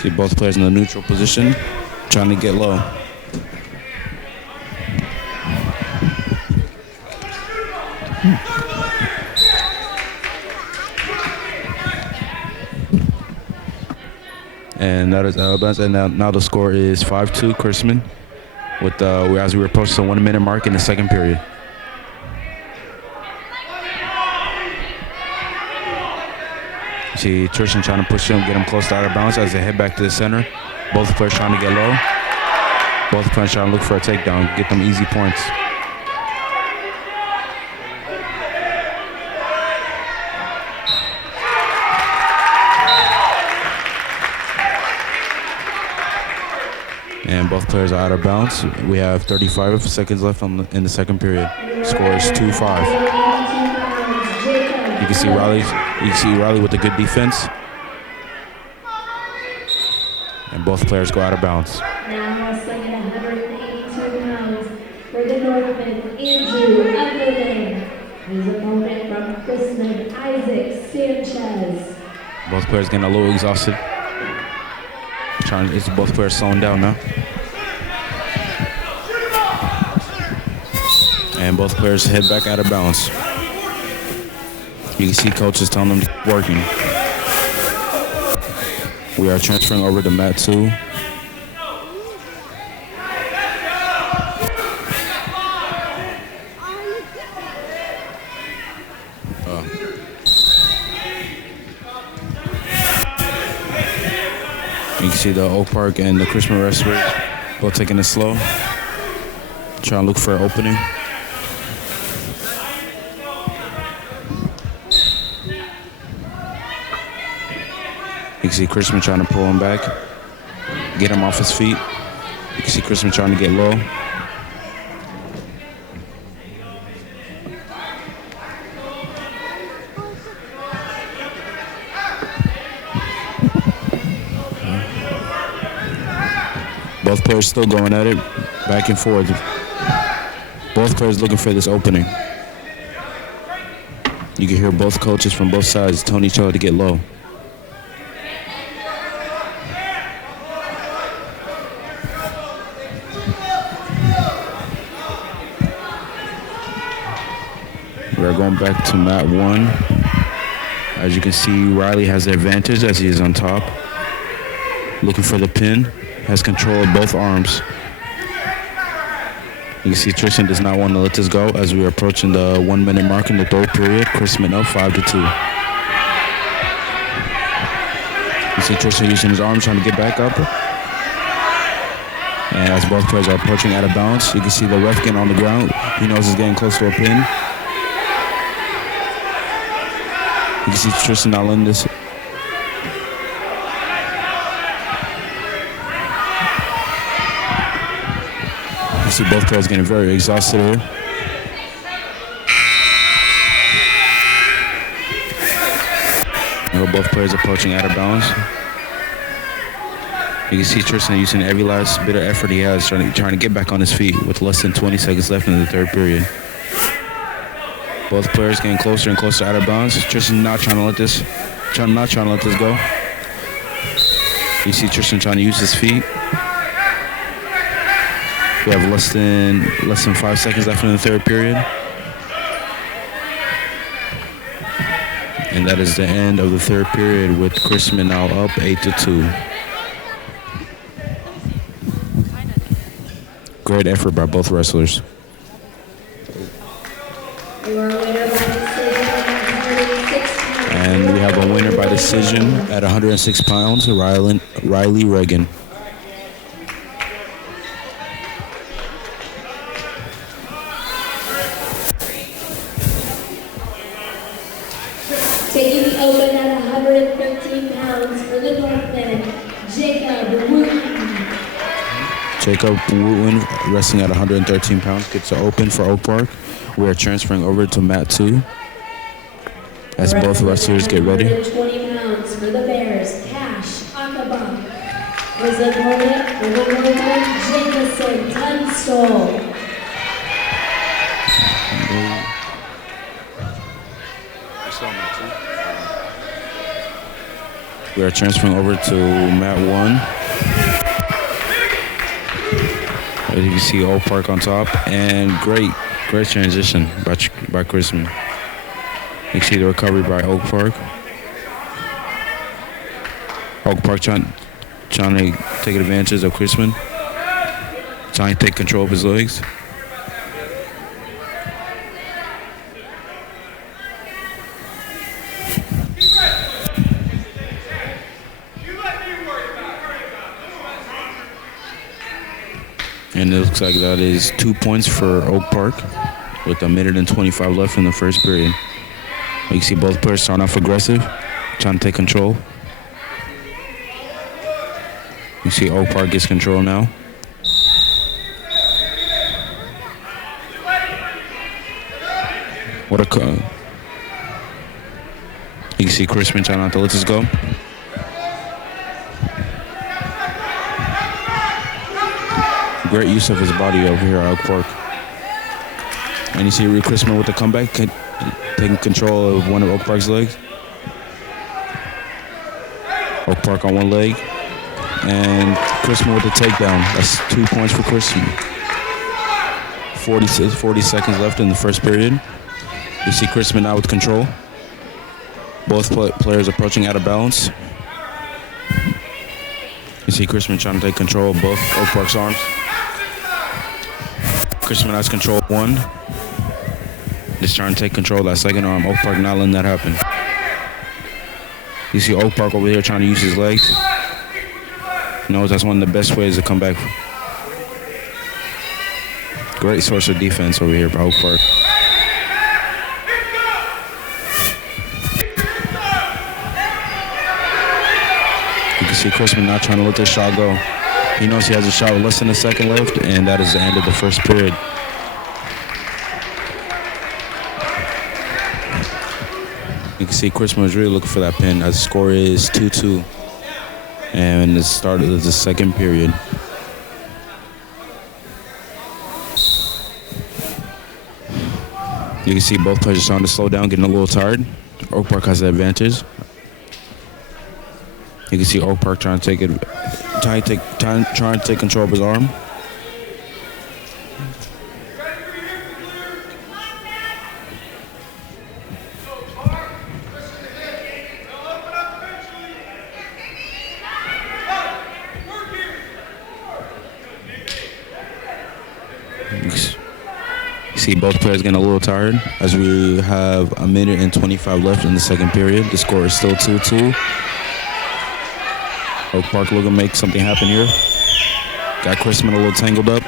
See both players in the neutral position, trying to get low. And that is and now the score is 5-2 Chrisman with as we approach the 1 minute mark in the second period. See Tristan trying to push him, get him close to out of bounds as they head back to the center. Both players trying to get low. Both players trying to look for a takedown, get them easy points. And both players are out of bounds. We have 35 seconds left in the second period. Score is 2-5. You can see Riley with a good defense. And both players go out of bounds. Now wrestling at 182 pounds for the Northman, Andrew Underman. His opponent from Chrisman, Isaac Sanchez. Both players getting a little exhausted. It's both players slowing down now. And both players head back out of bounds. You can see coaches telling them to keep working. We are transferring over to mat 2. You can see the Oak Park and the Chrisman wrestlers both taking it slow. Trying to look for an opening. You can see Chrisman trying to pull him back, get him off his feet. You can see Chrisman trying to get low. Both players still going at it, back and forth. Both players looking for this opening. You can hear both coaches from both sides telling each other to get low. We're going back to mat 1. As you can see, Riley has the advantage as he is on top. Looking for the pin. Has control of both arms. You can see Tristan does not want to let this go as we are approaching the 1 minute mark in the third period. Chrisman up 5-2. You see Tristan using his arms trying to get back up. And as both players are approaching out of bounds, you can see the ref getting on the ground. He knows he's getting close to a pin. You can see Tristan not letting this. See both players getting very exhausted here. Both players approaching out of bounds. You can see Tristan using every last bit of effort he has, trying to get back on his feet with less than 20 seconds left in the third period. Both players getting closer and closer out of bounds. Tristan not trying to let this go. You see Tristan trying to use his feet. We have less than 5 seconds left in the third period. And that is the end of the third period with Chrisman now up 8-2. Great effort by both wrestlers. You are a winner by decision at 106 pounds. And we have a winner by decision at 106 pounds, Riley Reagan. Taking the open at 113 pounds for the Northman, Jacob Wooten. Jacob Wooten, wrestling at 113 pounds, gets the open for Oak Park. We are transferring over to mat 2 as both wrestlers get ready. 120 pounds for the Bears, Cash Akaba. Was the opponent for the Northman, Jameson Tunstall. We are transferring over to mat 1. As you can see, Oak Park on top, and great transition by Chrisman. You can see the recovery by Oak Park. Oak Park trying to take advantage of Chrisman, trying to take control of his legs. And it looks like that is 2 points for Oak Park with 1:25 left in the first period. You can see both players starting off aggressive, trying to take control. You see Oak Park gets control now. You can see Chrisman trying not to let this go. Great use of his body over here at Oak Park. And you see Reed Chrisman with the comeback, taking control of one of Oak Park's legs. Oak Park on one leg. And Chrisman with the takedown. That's 2 points for Chrisman. 40 seconds left in the first period. You see Chrisman now with control. Both players approaching out of balance. You see Chrisman trying to take control of both Oak Park's arms. Chrisman has control of one. Just trying to take control of that second arm. Oak Park not letting that happen. You see Oak Park over here trying to use his legs. He knows that's one of the best ways to come back. Great source of defense over here by Oak Park. You can see Chrisman not trying to let this shot go. He knows he has a shot with less than a second left, and that is the end of the first period. You can see Chrisman was really looking for that pin. The score is 2-2. And the start of the second period. You can see both players are starting to slow down, getting a little tired. Oak Park has the advantage. You can see Oak Park trying to take control of his arm. You see both players getting a little tired as we have 1:25 left in the second period. The score is still 2-2. Oak Park looking to make something happen here. Got Chrisman a little tangled up.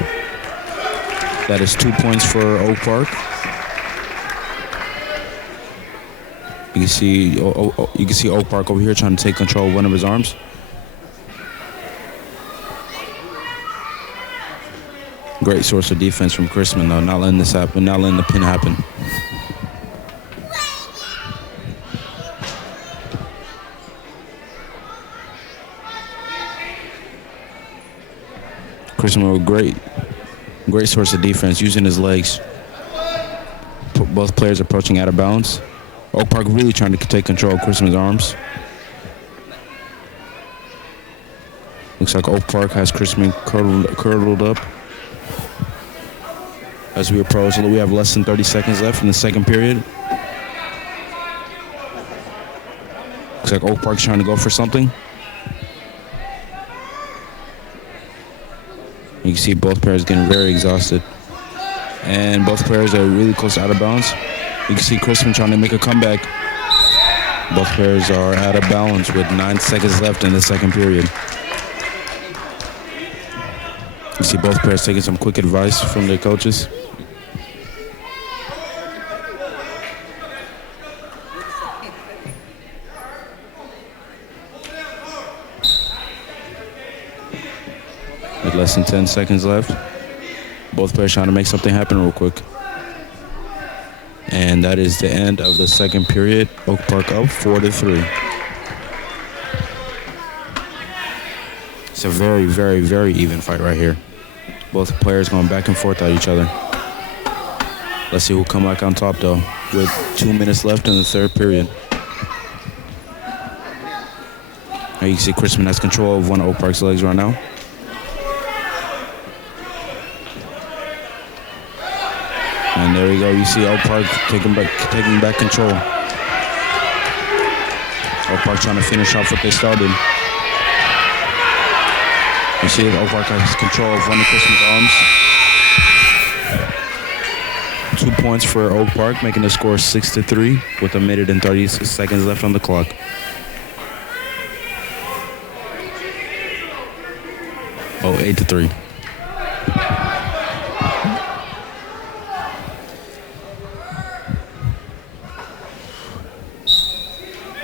That is 2 points for Oak Park. You can see Oak Park over here trying to take control of one of his arms. Great source of defense from Chrisman, though, not letting this happen, not letting the pin happen. Chrisman with great source of defense, using his legs. Both players approaching out of bounds. Oak Park really trying to take control of Chrisman's arms. Looks like Oak Park has Chrisman curled up. As we approach, we have less than 30 seconds left in the second period. Looks like Oak Park's trying to go for something. You can see both players getting very exhausted. And both players are really close to out of bounds. You can see Chrisman trying to make a comeback. Both players are out of balance with 9 seconds left in the second period. You see both players taking some quick advice from their coaches. With less than 10 seconds left. Both players trying to make something happen real quick. And that is the end of the second period. Oak Park up 4-3. It's a very, very, very even fight right here. Both players going back and forth at each other. Let's see who'll come back on top though, with 2 minutes left in the third period. Now you can see Chrisman has control of one of Oak Park's legs right now. And there we go. You see Oak Park taking back control. Oak Park trying to finish off what they started. You see Oak Park has control of one of Chrisman's arms. 2 points for Oak Park, making the score 6-3 with 1 minute and 36 seconds left on the clock. Oh, 8-3.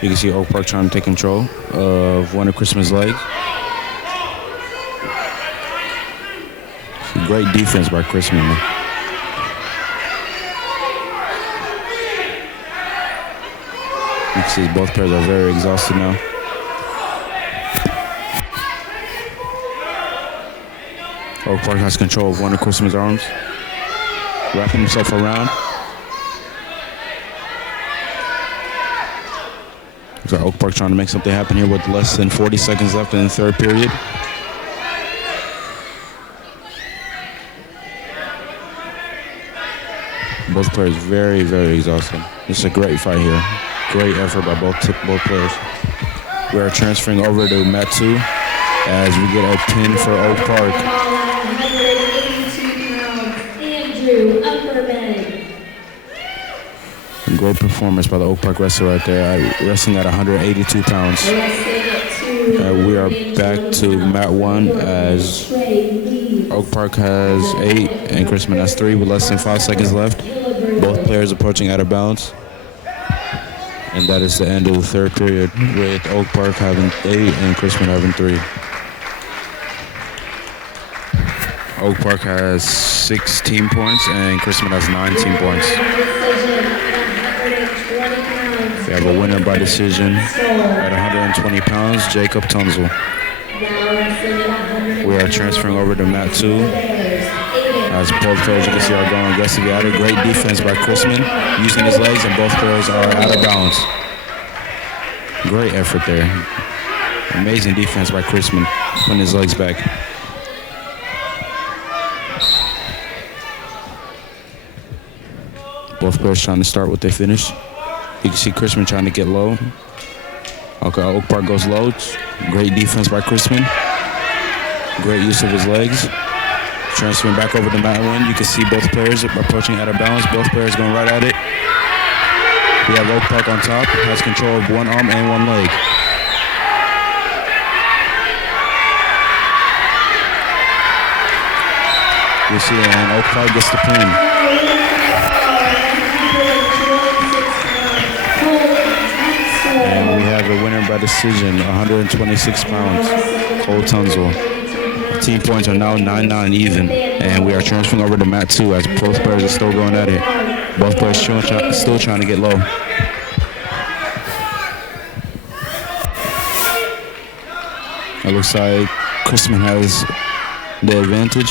You can see Oak Park trying to take control of one of Chrisman's legs. Great defense by Chrisman. You can see both players are very exhausted now. Oak Park has control of one of Chrisman's arms. Wrapping himself around. So Oak Park trying to make something happen here with less than 40 seconds left in the third period. Both players very, very exhausted. This is a great fight here. Great effort by both players. We are transferring over to mat 2 as we get a pin for Oak Park. Great performance by the Oak Park wrestler right there, wrestling at 182 pounds. We are back to mat 1 as Oak Park has 8 and Chrisman has 3 with less than 5 seconds left. Both players approaching out of bounds. And that is the end of the third period with Oak Park having 8 and Chrisman having 3. Oak Park has 16 points and Chrisman has 19 points. We have a winner by decision at 120 pounds, Jacob Tunzel. We are transferring over to mat 2. As both players, you can see, are going aggressively at it. Great defense by Chrisman, using his legs, and both players are out of balance. Great effort there. Amazing defense by Chrisman, putting his legs back. Both players trying to start what they finished. You can see Chrisman trying to get low. Okay, Oak Park goes low. Great defense by Chrisman. Great use of his legs. Transferring back over to mat 1. You can see both players approaching out of balance. Both players going right at it. We have Oak Park on top. Has control of one arm and one leg. You see, and Oak Park gets the pin. And we have a winner by decision, 126 pounds, Cole Tunzel. Team points are now 9-9 even, and we are transferring over to mat 2 as both players are still going at it. Both players still trying to get low. It looks like Chrisman has the advantage,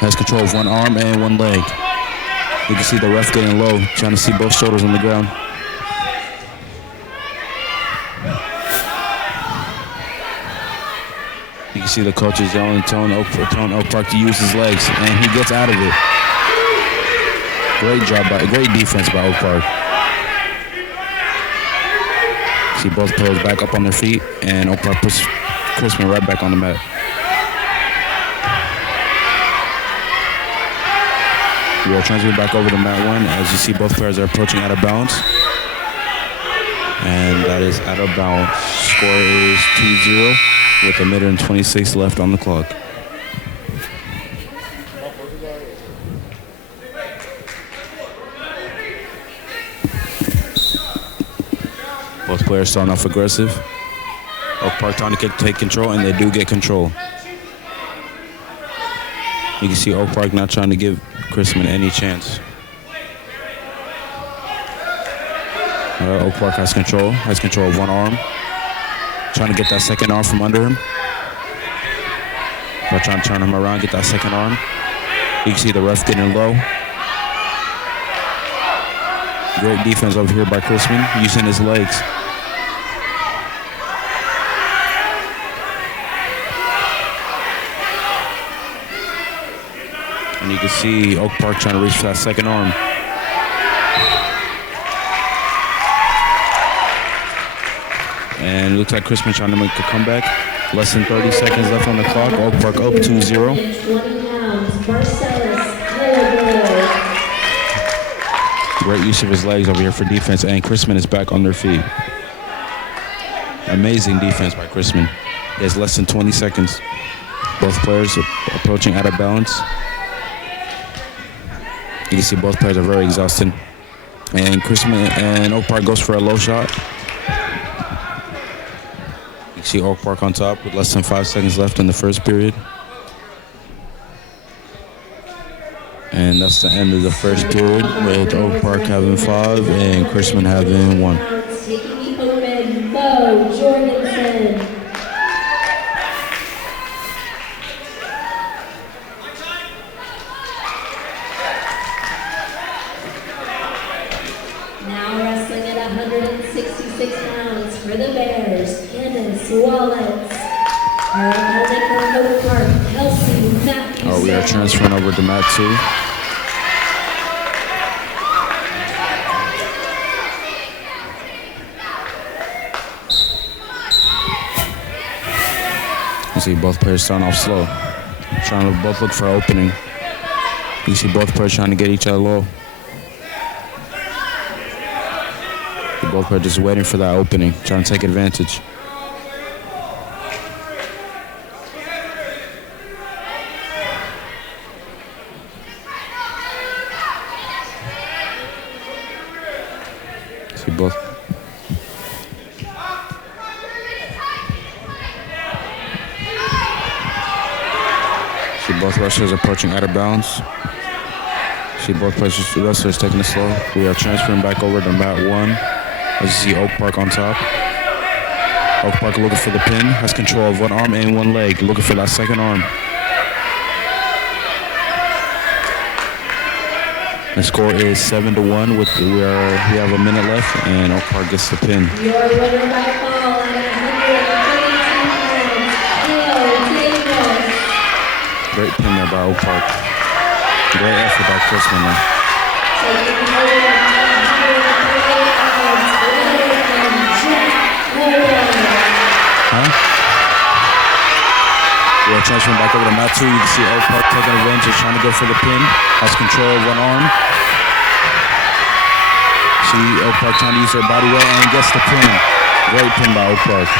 has control of one arm and one leg. You can see the ref getting low, trying to see both shoulders on the ground. You can see the coaches yelling, telling Oak Park to use his legs, and he gets out of it. Great defense by Oak Park. See both players back up on their feet, and Oak Park puts Chrisman right back on the mat. We are transferring back over to mat 1. As you see, both players are approaching out of bounds. And that is out of bounds. Score is 2-0 with 1:26 left on the clock. Both players starting off aggressive. Oak Park trying to take control, and they do get control. You can see Oak Park not trying to give Chrisman any chance. Oak Park has control of one arm. Trying to get that second arm from under him. But trying to turn him around, get that second arm. You can see the ref getting low. Great defense over here by Chrisman, using his legs. And you can see Oak Park trying to reach for that second arm. And it looks like Chrisman trying to make a comeback. Less than 30 seconds left on the clock. Oak Park up 2-0. Great use of his legs over here for defense, and Chrisman is back on their feet. Amazing defense by Chrisman. He has less than 20 seconds. Both players approaching out of balance. You can see both players are very exhausted. And Chrisman and Oak Park goes for a low shot. You can see Oak Park on top with less than 5 seconds left in the first period. And that's the end of the first period with Oak Park having 5 and Chrisman having 1. Taking the open, Bo Jorgensen. Now wrestling at 166 pounds for the Bears, Candace Wallace. Her opponent from Oak Park, Kelsey Matthews. We are transferring over to mat 2. You see both players starting off slow, trying to both look for an opening. You see both players trying to get each other low. Both players just waiting for that opening, trying to take advantage. See both. See both wrestlers approaching out of bounds. See both wrestlers taking it slow. We are transferring back over to mat 1. As you see Oak Park on top. Oak Park looking for the pin. Has control of one arm and one leg. Looking for that second arm. The score is 7-1. We have a minute left, and Oak Park gets the pin. Your winner by fall at 132 pounds, Davis. Great pin there by Oak Park. Great effort by Chrisman there. Taking the over 138 pounds, We are transferring back over to mat 2. You can see Oak Park taking advantage, trying to go for the pin. Has control of one arm. See Oak Park trying to use their body weight and gets the pin. Great pin by Oak Park.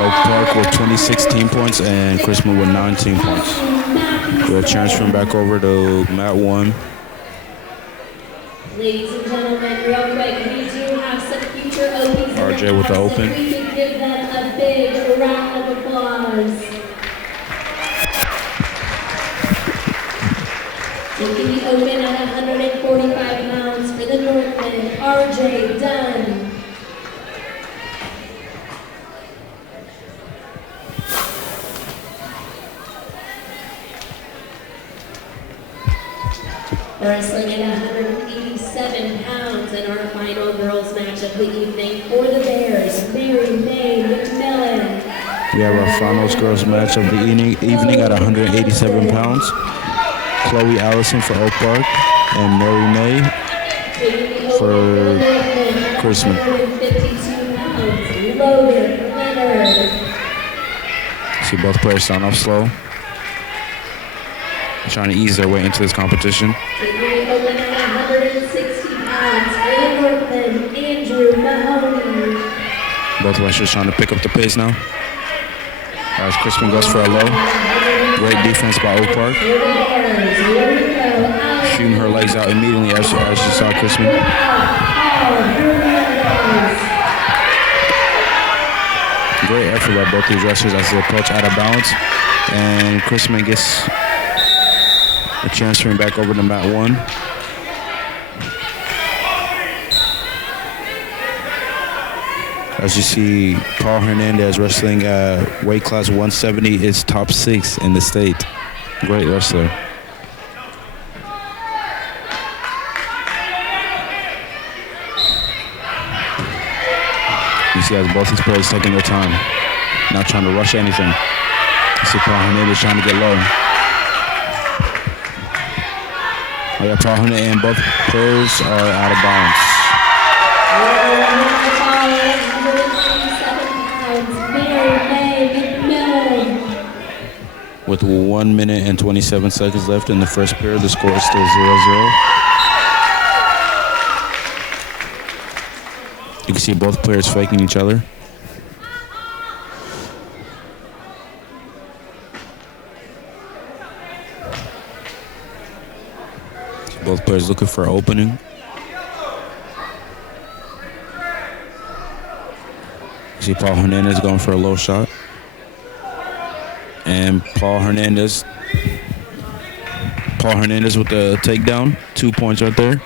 Oak Park with 16 points and Chrisman with 19 points. We are transferring back over to mat 1. Ladies and gentlemen, real quick, we do have some future opens. RJ with the open. We can give them a big round of applause. Taking the open at 145 pounds for the Northman, RJ Dunn. Wrestling at 187 pounds in our final girls match of the evening for the Bears, Mary May McMillan. We have our finals girls match of the evening at 187 pounds. Chloe Allison for Oak Park and Mary May for Chrisman. 152 pounds. pounds, Logan Leonard. See both players starting off slow. Trying to ease their way into this competition. Taking the winner at 160 pounds, for Northland, Andrew Mahoney. Both rushers trying to pick up the pace now. As Crispin goes for a low. Great defense by Oak Park. Shooting her legs out immediately as you saw Crispin. Great effort by both these rushers as they approach out of balance. And Crispin gets a chance to bring back over to mat 1. As you see, Paul Hernandez wrestling at weight class 170 is top 6 in the state. Great wrestler. You see as both these players taking their time, not trying to rush anything. You see Paul Hernandez trying to get low. Oh yeah, Paul Hernandez and both players are out of bounds. With 1 minute and 27 seconds left in the first period, the score is still 0-0. You can see both players faking each other. Both players looking for an opening. You see Paul Hernandez going for a low shot. And Paul Hernandez with the takedown. 2 points right there.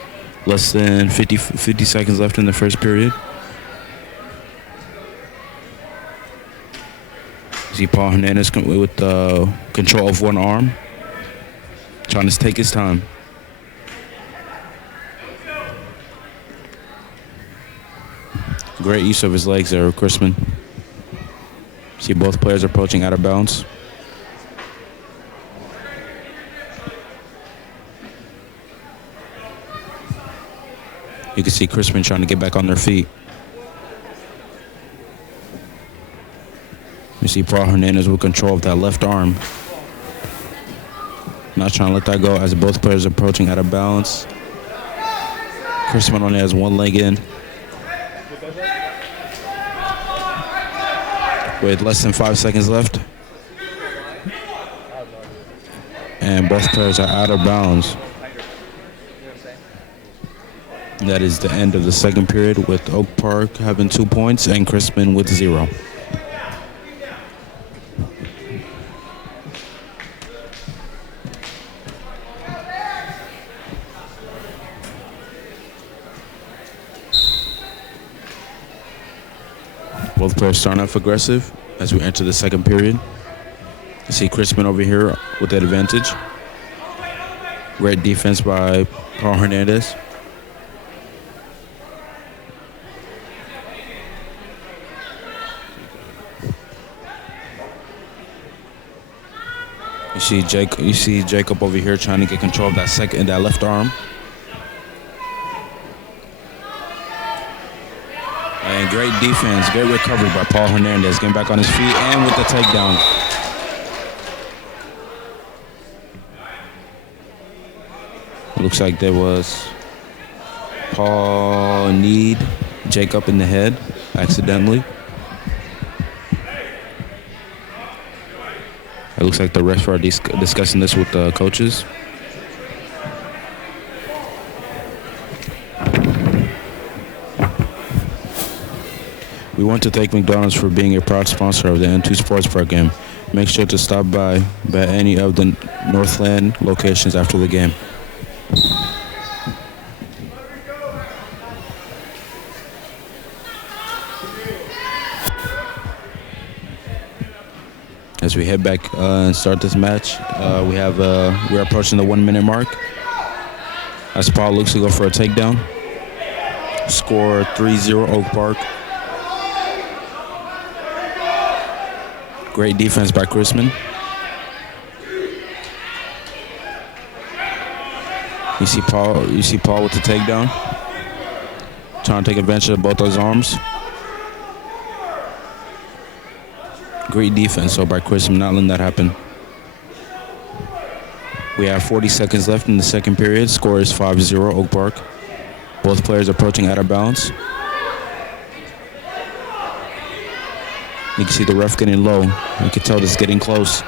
Less than 50 seconds left in the first period. You see Paul Hernandez with the control of one arm. Trying to take his time. Great use of his legs there, Crispin. See both players approaching out of bounds. You can see Crispin trying to get back on their feet. You see Paul Hernandez with control of that left arm. Not trying to let that go as both players are approaching out of balance. Crispin only has one leg in. With less than 5 seconds left. And both players are out of bounds. That is the end of the second period with Oak Park having 2 points and Crispin with 0. Both players starting off aggressive as we enter the second period. You see Crispin over here with the advantage. Great defense by Paul Hernandez. You see Jacob over here trying to get control of that left arm. And great defense, great recovery by Paul Hernandez, getting back on his feet and with the takedown. Looks like there was Paul kneed Jacob in the head accidentally. It looks like the refs are discussing this with the coaches. We want to thank McDonald's for being a proud sponsor of the N2 Sports program. Make sure to stop by any of the Northland locations after the game. As we head back and start this match, we're approaching the 1 minute mark. As Paul looks to go for a takedown. Score 3-0 Oak Park. Great defense by Crispin. You see Paul with the takedown. Trying to take advantage of both those arms. Great defense, so by Chrisman not letting that happen. We have 40 seconds left in the second period. Score is 5-0 Oak Park. Both players approaching out of bounds. You can see the ref getting low. You can tell this is getting close.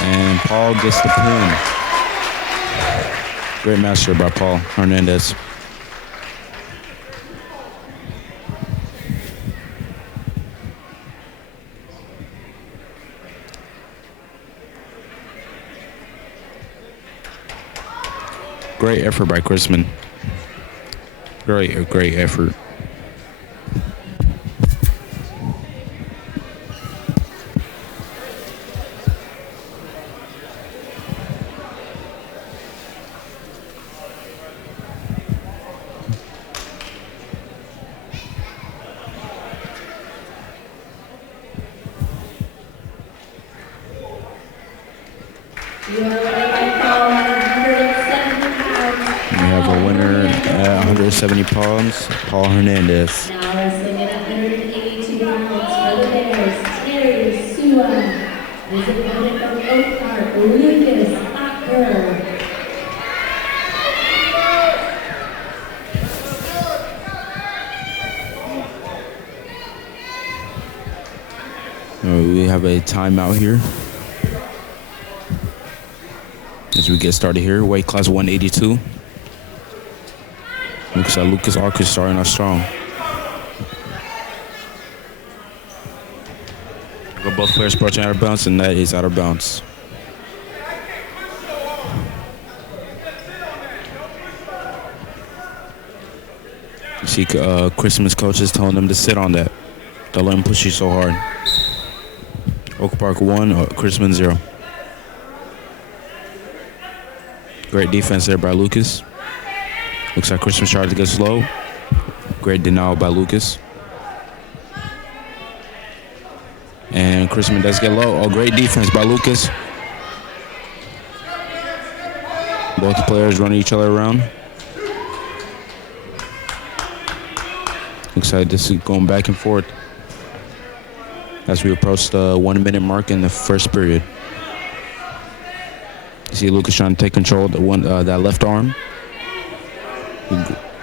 And Paul gets the pin. Great master by Paul Hernandez. Great effort by Chrisman. Great effort. You are winning by Paul at 170 pounds. We have a winner at 170 pounds, Paul Hernandez. Now wrestling at 182 pounds for the Bears, Terry Sua. His opponent from Oak Park, Lucas Acker. We have a timeout here. As we get started here, weight class 182. Looks like Lucas Ark is starting off strong. Both players approaching out of bounds, and that is out of bounds. You see Christmas coaches telling them to sit on that. Don't let them push you so hard. Oak Park 1, Christmas 0. Great defense there by Lucas. Looks like Christmas tried to get slow. Great denial by Lucas. And Christmas does get low. Oh, great defense by Lucas. Both players running each other around. Looks like this is going back and forth as we approach the 1 minute mark in the first period. You see Lucas trying to take control of that left arm.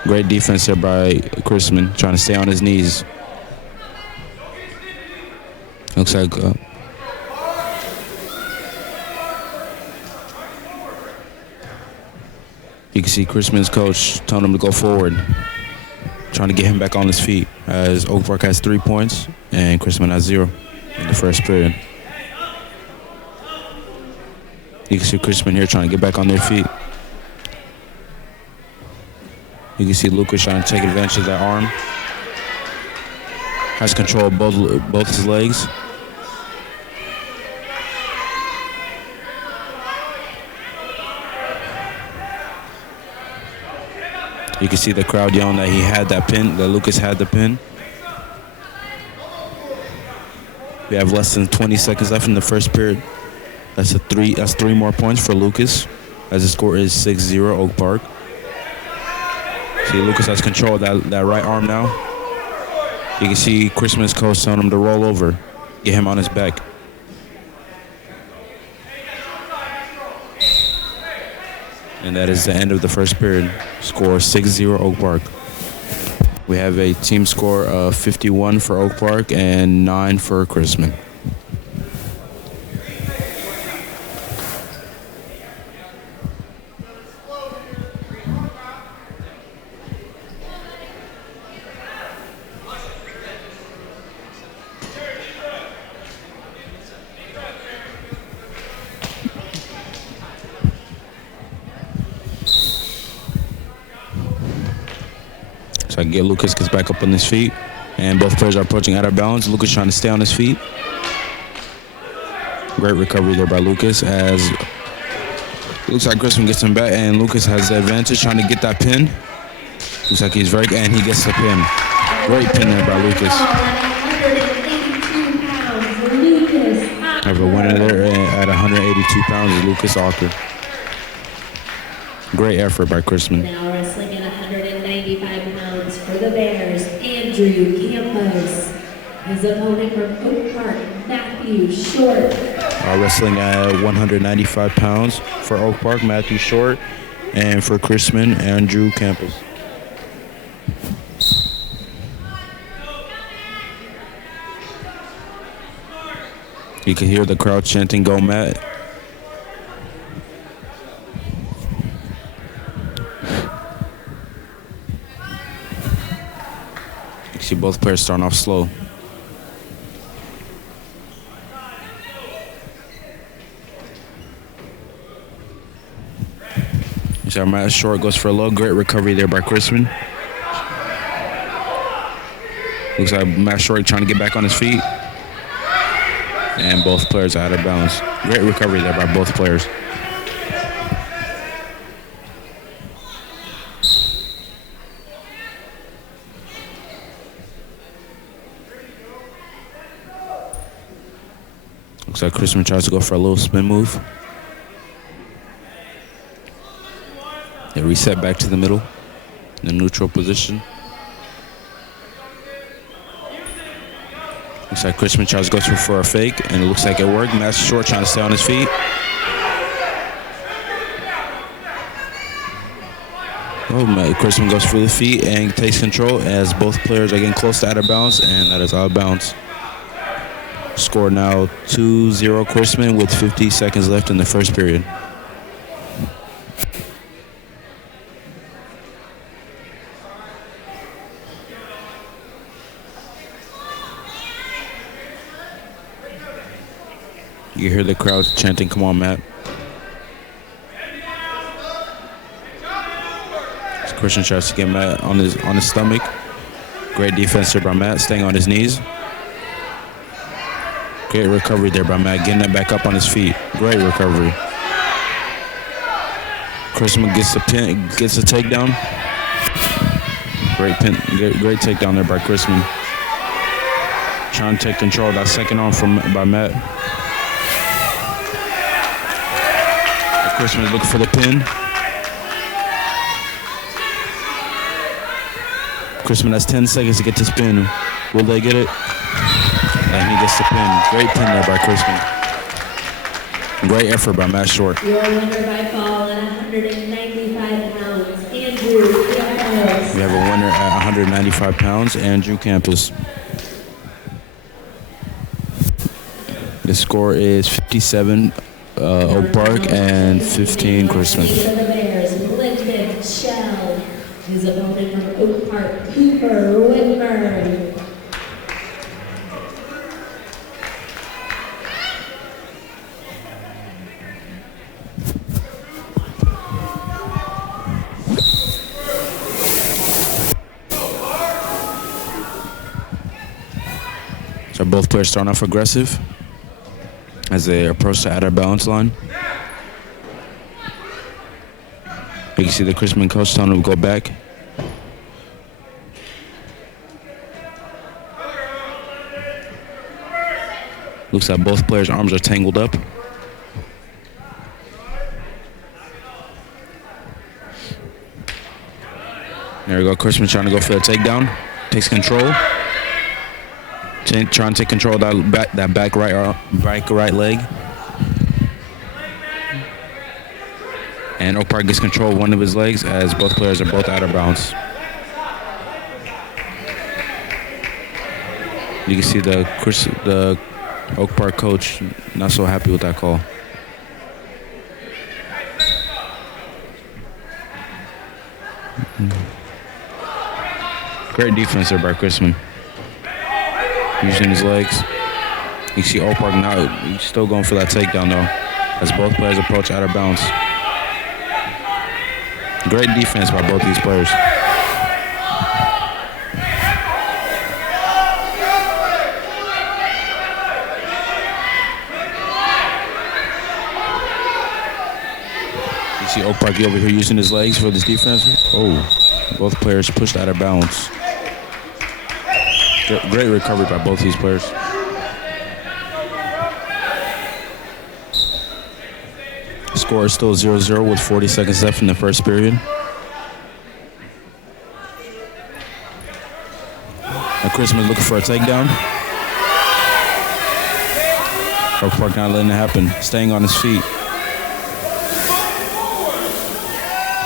Great defense there by Chrisman, trying to stay on his knees. Looks like you can see Chrisman's coach telling him to go forward, trying to get him back on his feet, as Oak Park has 3 points and Chrisman has 0 in the first period. You can see Chrisman here trying to get back on their feet. You can see Lucas trying to take advantage of that arm. Has control of both his legs. You can see the crowd yelling that he had that pin, that Lucas had the pin. We have less than 20 seconds left in the first period. That's 3 more points for Lucas, as the score is 6-0 Oak Park. See, Lucas has control of that right arm now. You can see Christmas coach telling him to roll over, get him on his back. And that is the end of the first period. Score 6-0 Oak Park. We have a team score of 51 for Oak Park and 9 for Chrisman. So I get Lucas gets back up on his feet, and both players are approaching out of bounds. Lucas trying to stay on his feet. Great recovery there by Lucas, as looks like Chrisman gets him back, and Lucas has the advantage trying to get that pin. Looks like he's very, and he gets the pin. Great pin there by Lucas. Have a winner there at 182 pounds, Lucas Alker. Great effort by Chrisman. Now wrestling at 195 pounds for the Bears, Andrew Campos. His opponent from Oak Park, Matthew Short. Wrestling at 195 pounds for Oak Park, Matthew Short, and for Chrisman, Andrew Campos. You can hear the crowd chanting, "Go Matt." You see both players starting off slow. You see Matt Short goes for a low. Great recovery there by Chrisman. Looks like Matt Short trying to get back on his feet. And both players are out of bounds. Great recovery there by both players. Looks like Chrisman tries to go for a little spin move. They reset back to the middle in the neutral position. Looks like Chrisman tries to go through for a fake, and it looks like it worked. Matt Short trying to stay on his feet. Oh, Chrisman goes for the feet and takes control as both players are getting close to out of bounds, and that is out of bounds. Score now 2-0 Chrisman with 50 seconds left in the first period. You hear the crowd chanting, "Come on, Matt." Christian tries to get Matt on his stomach. Great defense there by Matt, staying on his knees. Great recovery there by Matt, getting that back up on his feet. Great recovery. Chrisman gets the pin, gets a takedown. Great takedown there by Chrisman. Trying to take control of that second arm by Matt. Chrisman is looking for the pin. Chrisman has 10 seconds to get this pin. Will they get it? And he gets the pin. Great pin there by Chrisman. Great effort by Matt Short. Your winner by fall at 195 pounds, Andrew Campos. We have a winner at 195 pounds, Andrew Campos. The score is 57 Oak Park and 15 Chrisman. For the Bears, Lyndon Shell. His opponent from Oak Park, Cooper Whitburn. So both players starting off aggressive as they approach the outer balance line. You can see the Chrisman coach telling them to go back. Looks like both players' arms are tangled up. There we go, Chrisman trying to go for the takedown. Takes control. Trying to take control of that back right leg. And Oak Park gets control of one of his legs as both players are both out of bounds. You can see the Oak Park coach not so happy with that call. Great defense there by Chrisman. Using his legs. You see Oak Park now, he's still going for that takedown though, as both players approach out of bounds. Great defense by both these players. You see Oak Park over here using his legs for this defense. Oh, both players pushed out of bounds. Great recovery by both these players. Score is still 0-0 with 40 seconds left in the first period. Now Chrisman looking for a takedown. Oak Park not letting it happen. Staying on his feet.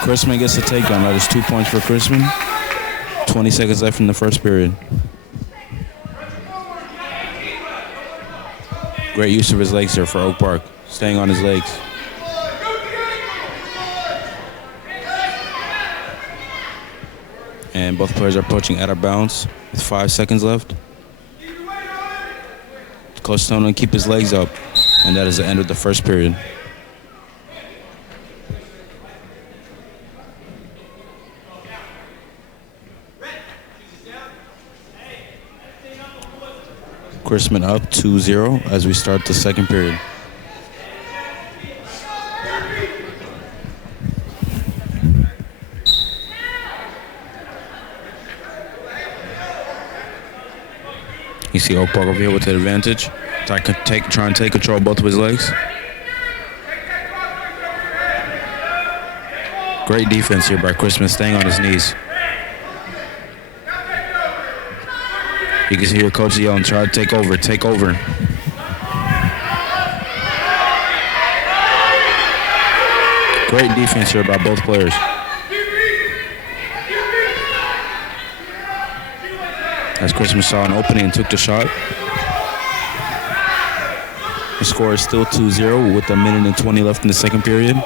Chrisman gets a takedown. That is 2 points for Chrisman. 20 seconds left in the first period. Great use of his legs here for Oak Park. Staying on his legs. And both players are approaching out of bounds with 5 seconds left. Coach Staley keep his legs up. And that is the end of the first period. Chrisman up 2-0 as we start the second period. You see Oak Park over here with the advantage. Try and take control of both of his legs. Great defense here by Chrisman, staying on his knees. You can see your coach yelling, try to take over, take over. Great defense here by both players. As Chrisman saw an opening and took the shot. The score is still 2-0 with 1:20 left in the second period.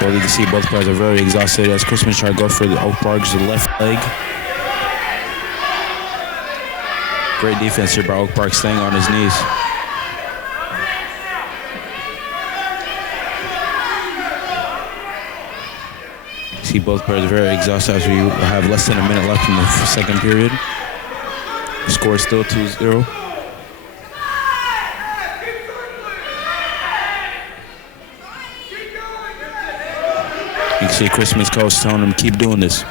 Well, you can see both players are very exhausted as Chrisman tries to go for the Oak Park's left leg. Great defense here by Oak Park, staying on his knees. See both players very exhausted as we have less than a minute left in the second period. The score is still 2-0. You can see Chrisman's coach telling him to keep doing this.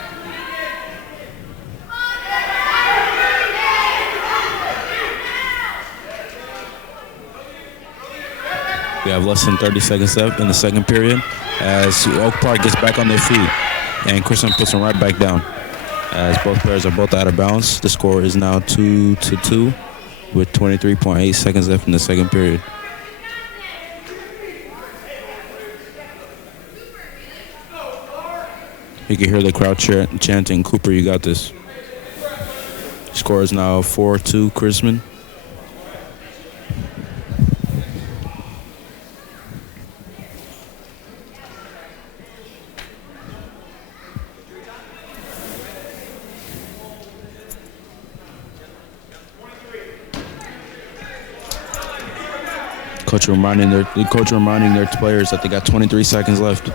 We have less than 30 seconds left in the second period as Oak Park gets back on their feet and Chrisman puts them right back down. As both players are both out of bounds, the score is now 2-2 with 23.8 seconds left in the second period. You can hear the crowd chanting, "Cooper, you got this." Score is now 4-2 Chrisman. Coach reminding their players that they got 23 seconds left.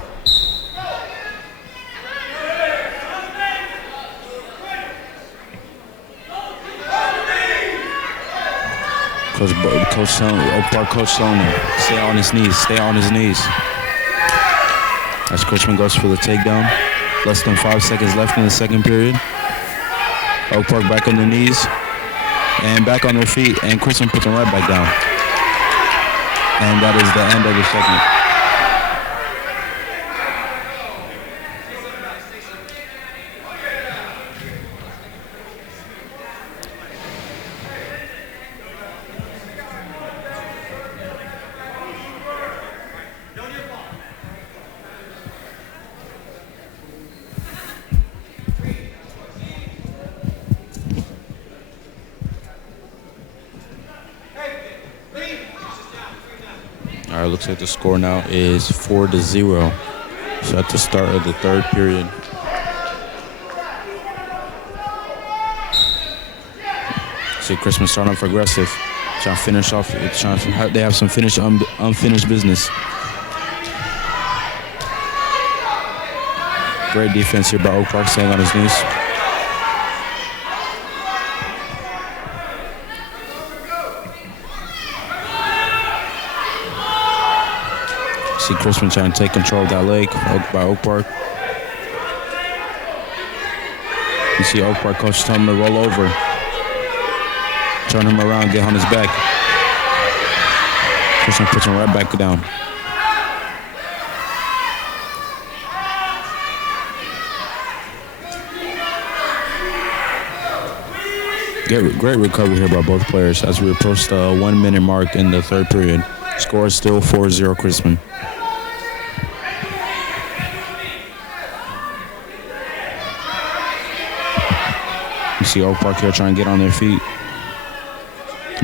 Oak Park coach telling him, stay on his knees, stay on his knees. As Chrisman goes for the takedown. Less than 5 seconds left in the second period. Oak Park back on their knees and back on their feet, and Chrisman puts them right back down. And that is the end of the second. All right, looks like the score now is 4-0. So at the start of the third period. See Chrisman starting off aggressive, trying to finish off. They have some unfinished business. Great defense here by Oak Park, staying on his knees. See Chrisman trying to take control of that leg by Oak Park. You see Oak Park coach telling him to roll over. Turn him around, get on his back. Chrisman puts him right back down. Great recovery here by both players as we approach the 1 minute mark in the third period. Score is still 4-0 Chrisman. You see Oak Park here trying to get on their feet.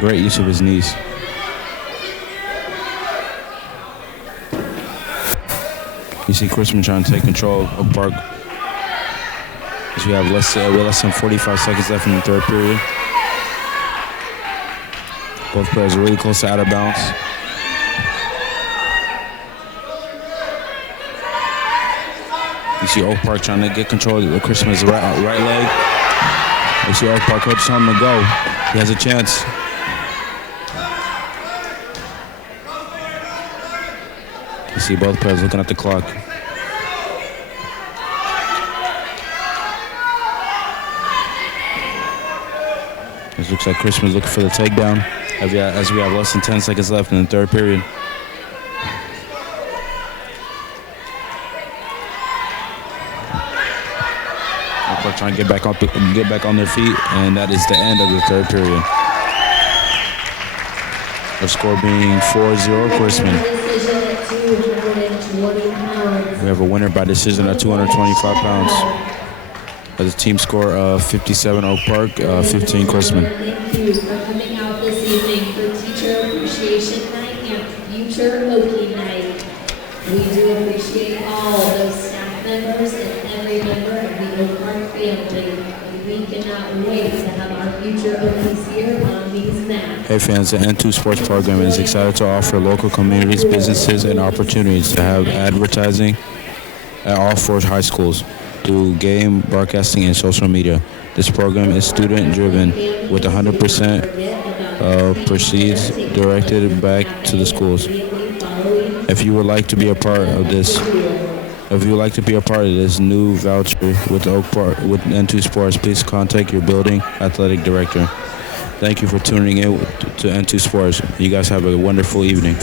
Great use of his knees. You see Chrisman trying to take control of Oak Park. As we have less than 45 seconds left in the third period. Both players are really close to out of bounds. You see Oak Park trying to get control of Chrisman's right leg. You see Oak Park coach telling him to go. He has a chance. You see both players looking at the clock. It looks like Chrisman's looking for the takedown as we have less than 10 seconds left in the third period. Oak trying to get back on their feet, and that is the end of the third period. The score being 4-0 Chrisman. We have a winner by decision at 225 pounds. That's a team score of 57 Oak Park, 15 Chrisman. Thank you for coming out this evening for Teacher Appreciation Night and Future Okie Night. We do appreciate all those staff members and every member of the Oak Park family. And we cannot wait to have our future Okies here on these mats. Hey fans, the N2 Sports program is excited to offer local communities, businesses, and opportunities to have advertising at all four high schools through game broadcasting and social media. This program is student-driven with 100% of proceeds directed back to the schools. If you would like to be a part of this new voucher with Oak Park with N2 Sports, please contact your building athletic director. Thank you for tuning in to N2 Sports. You guys have a wonderful evening.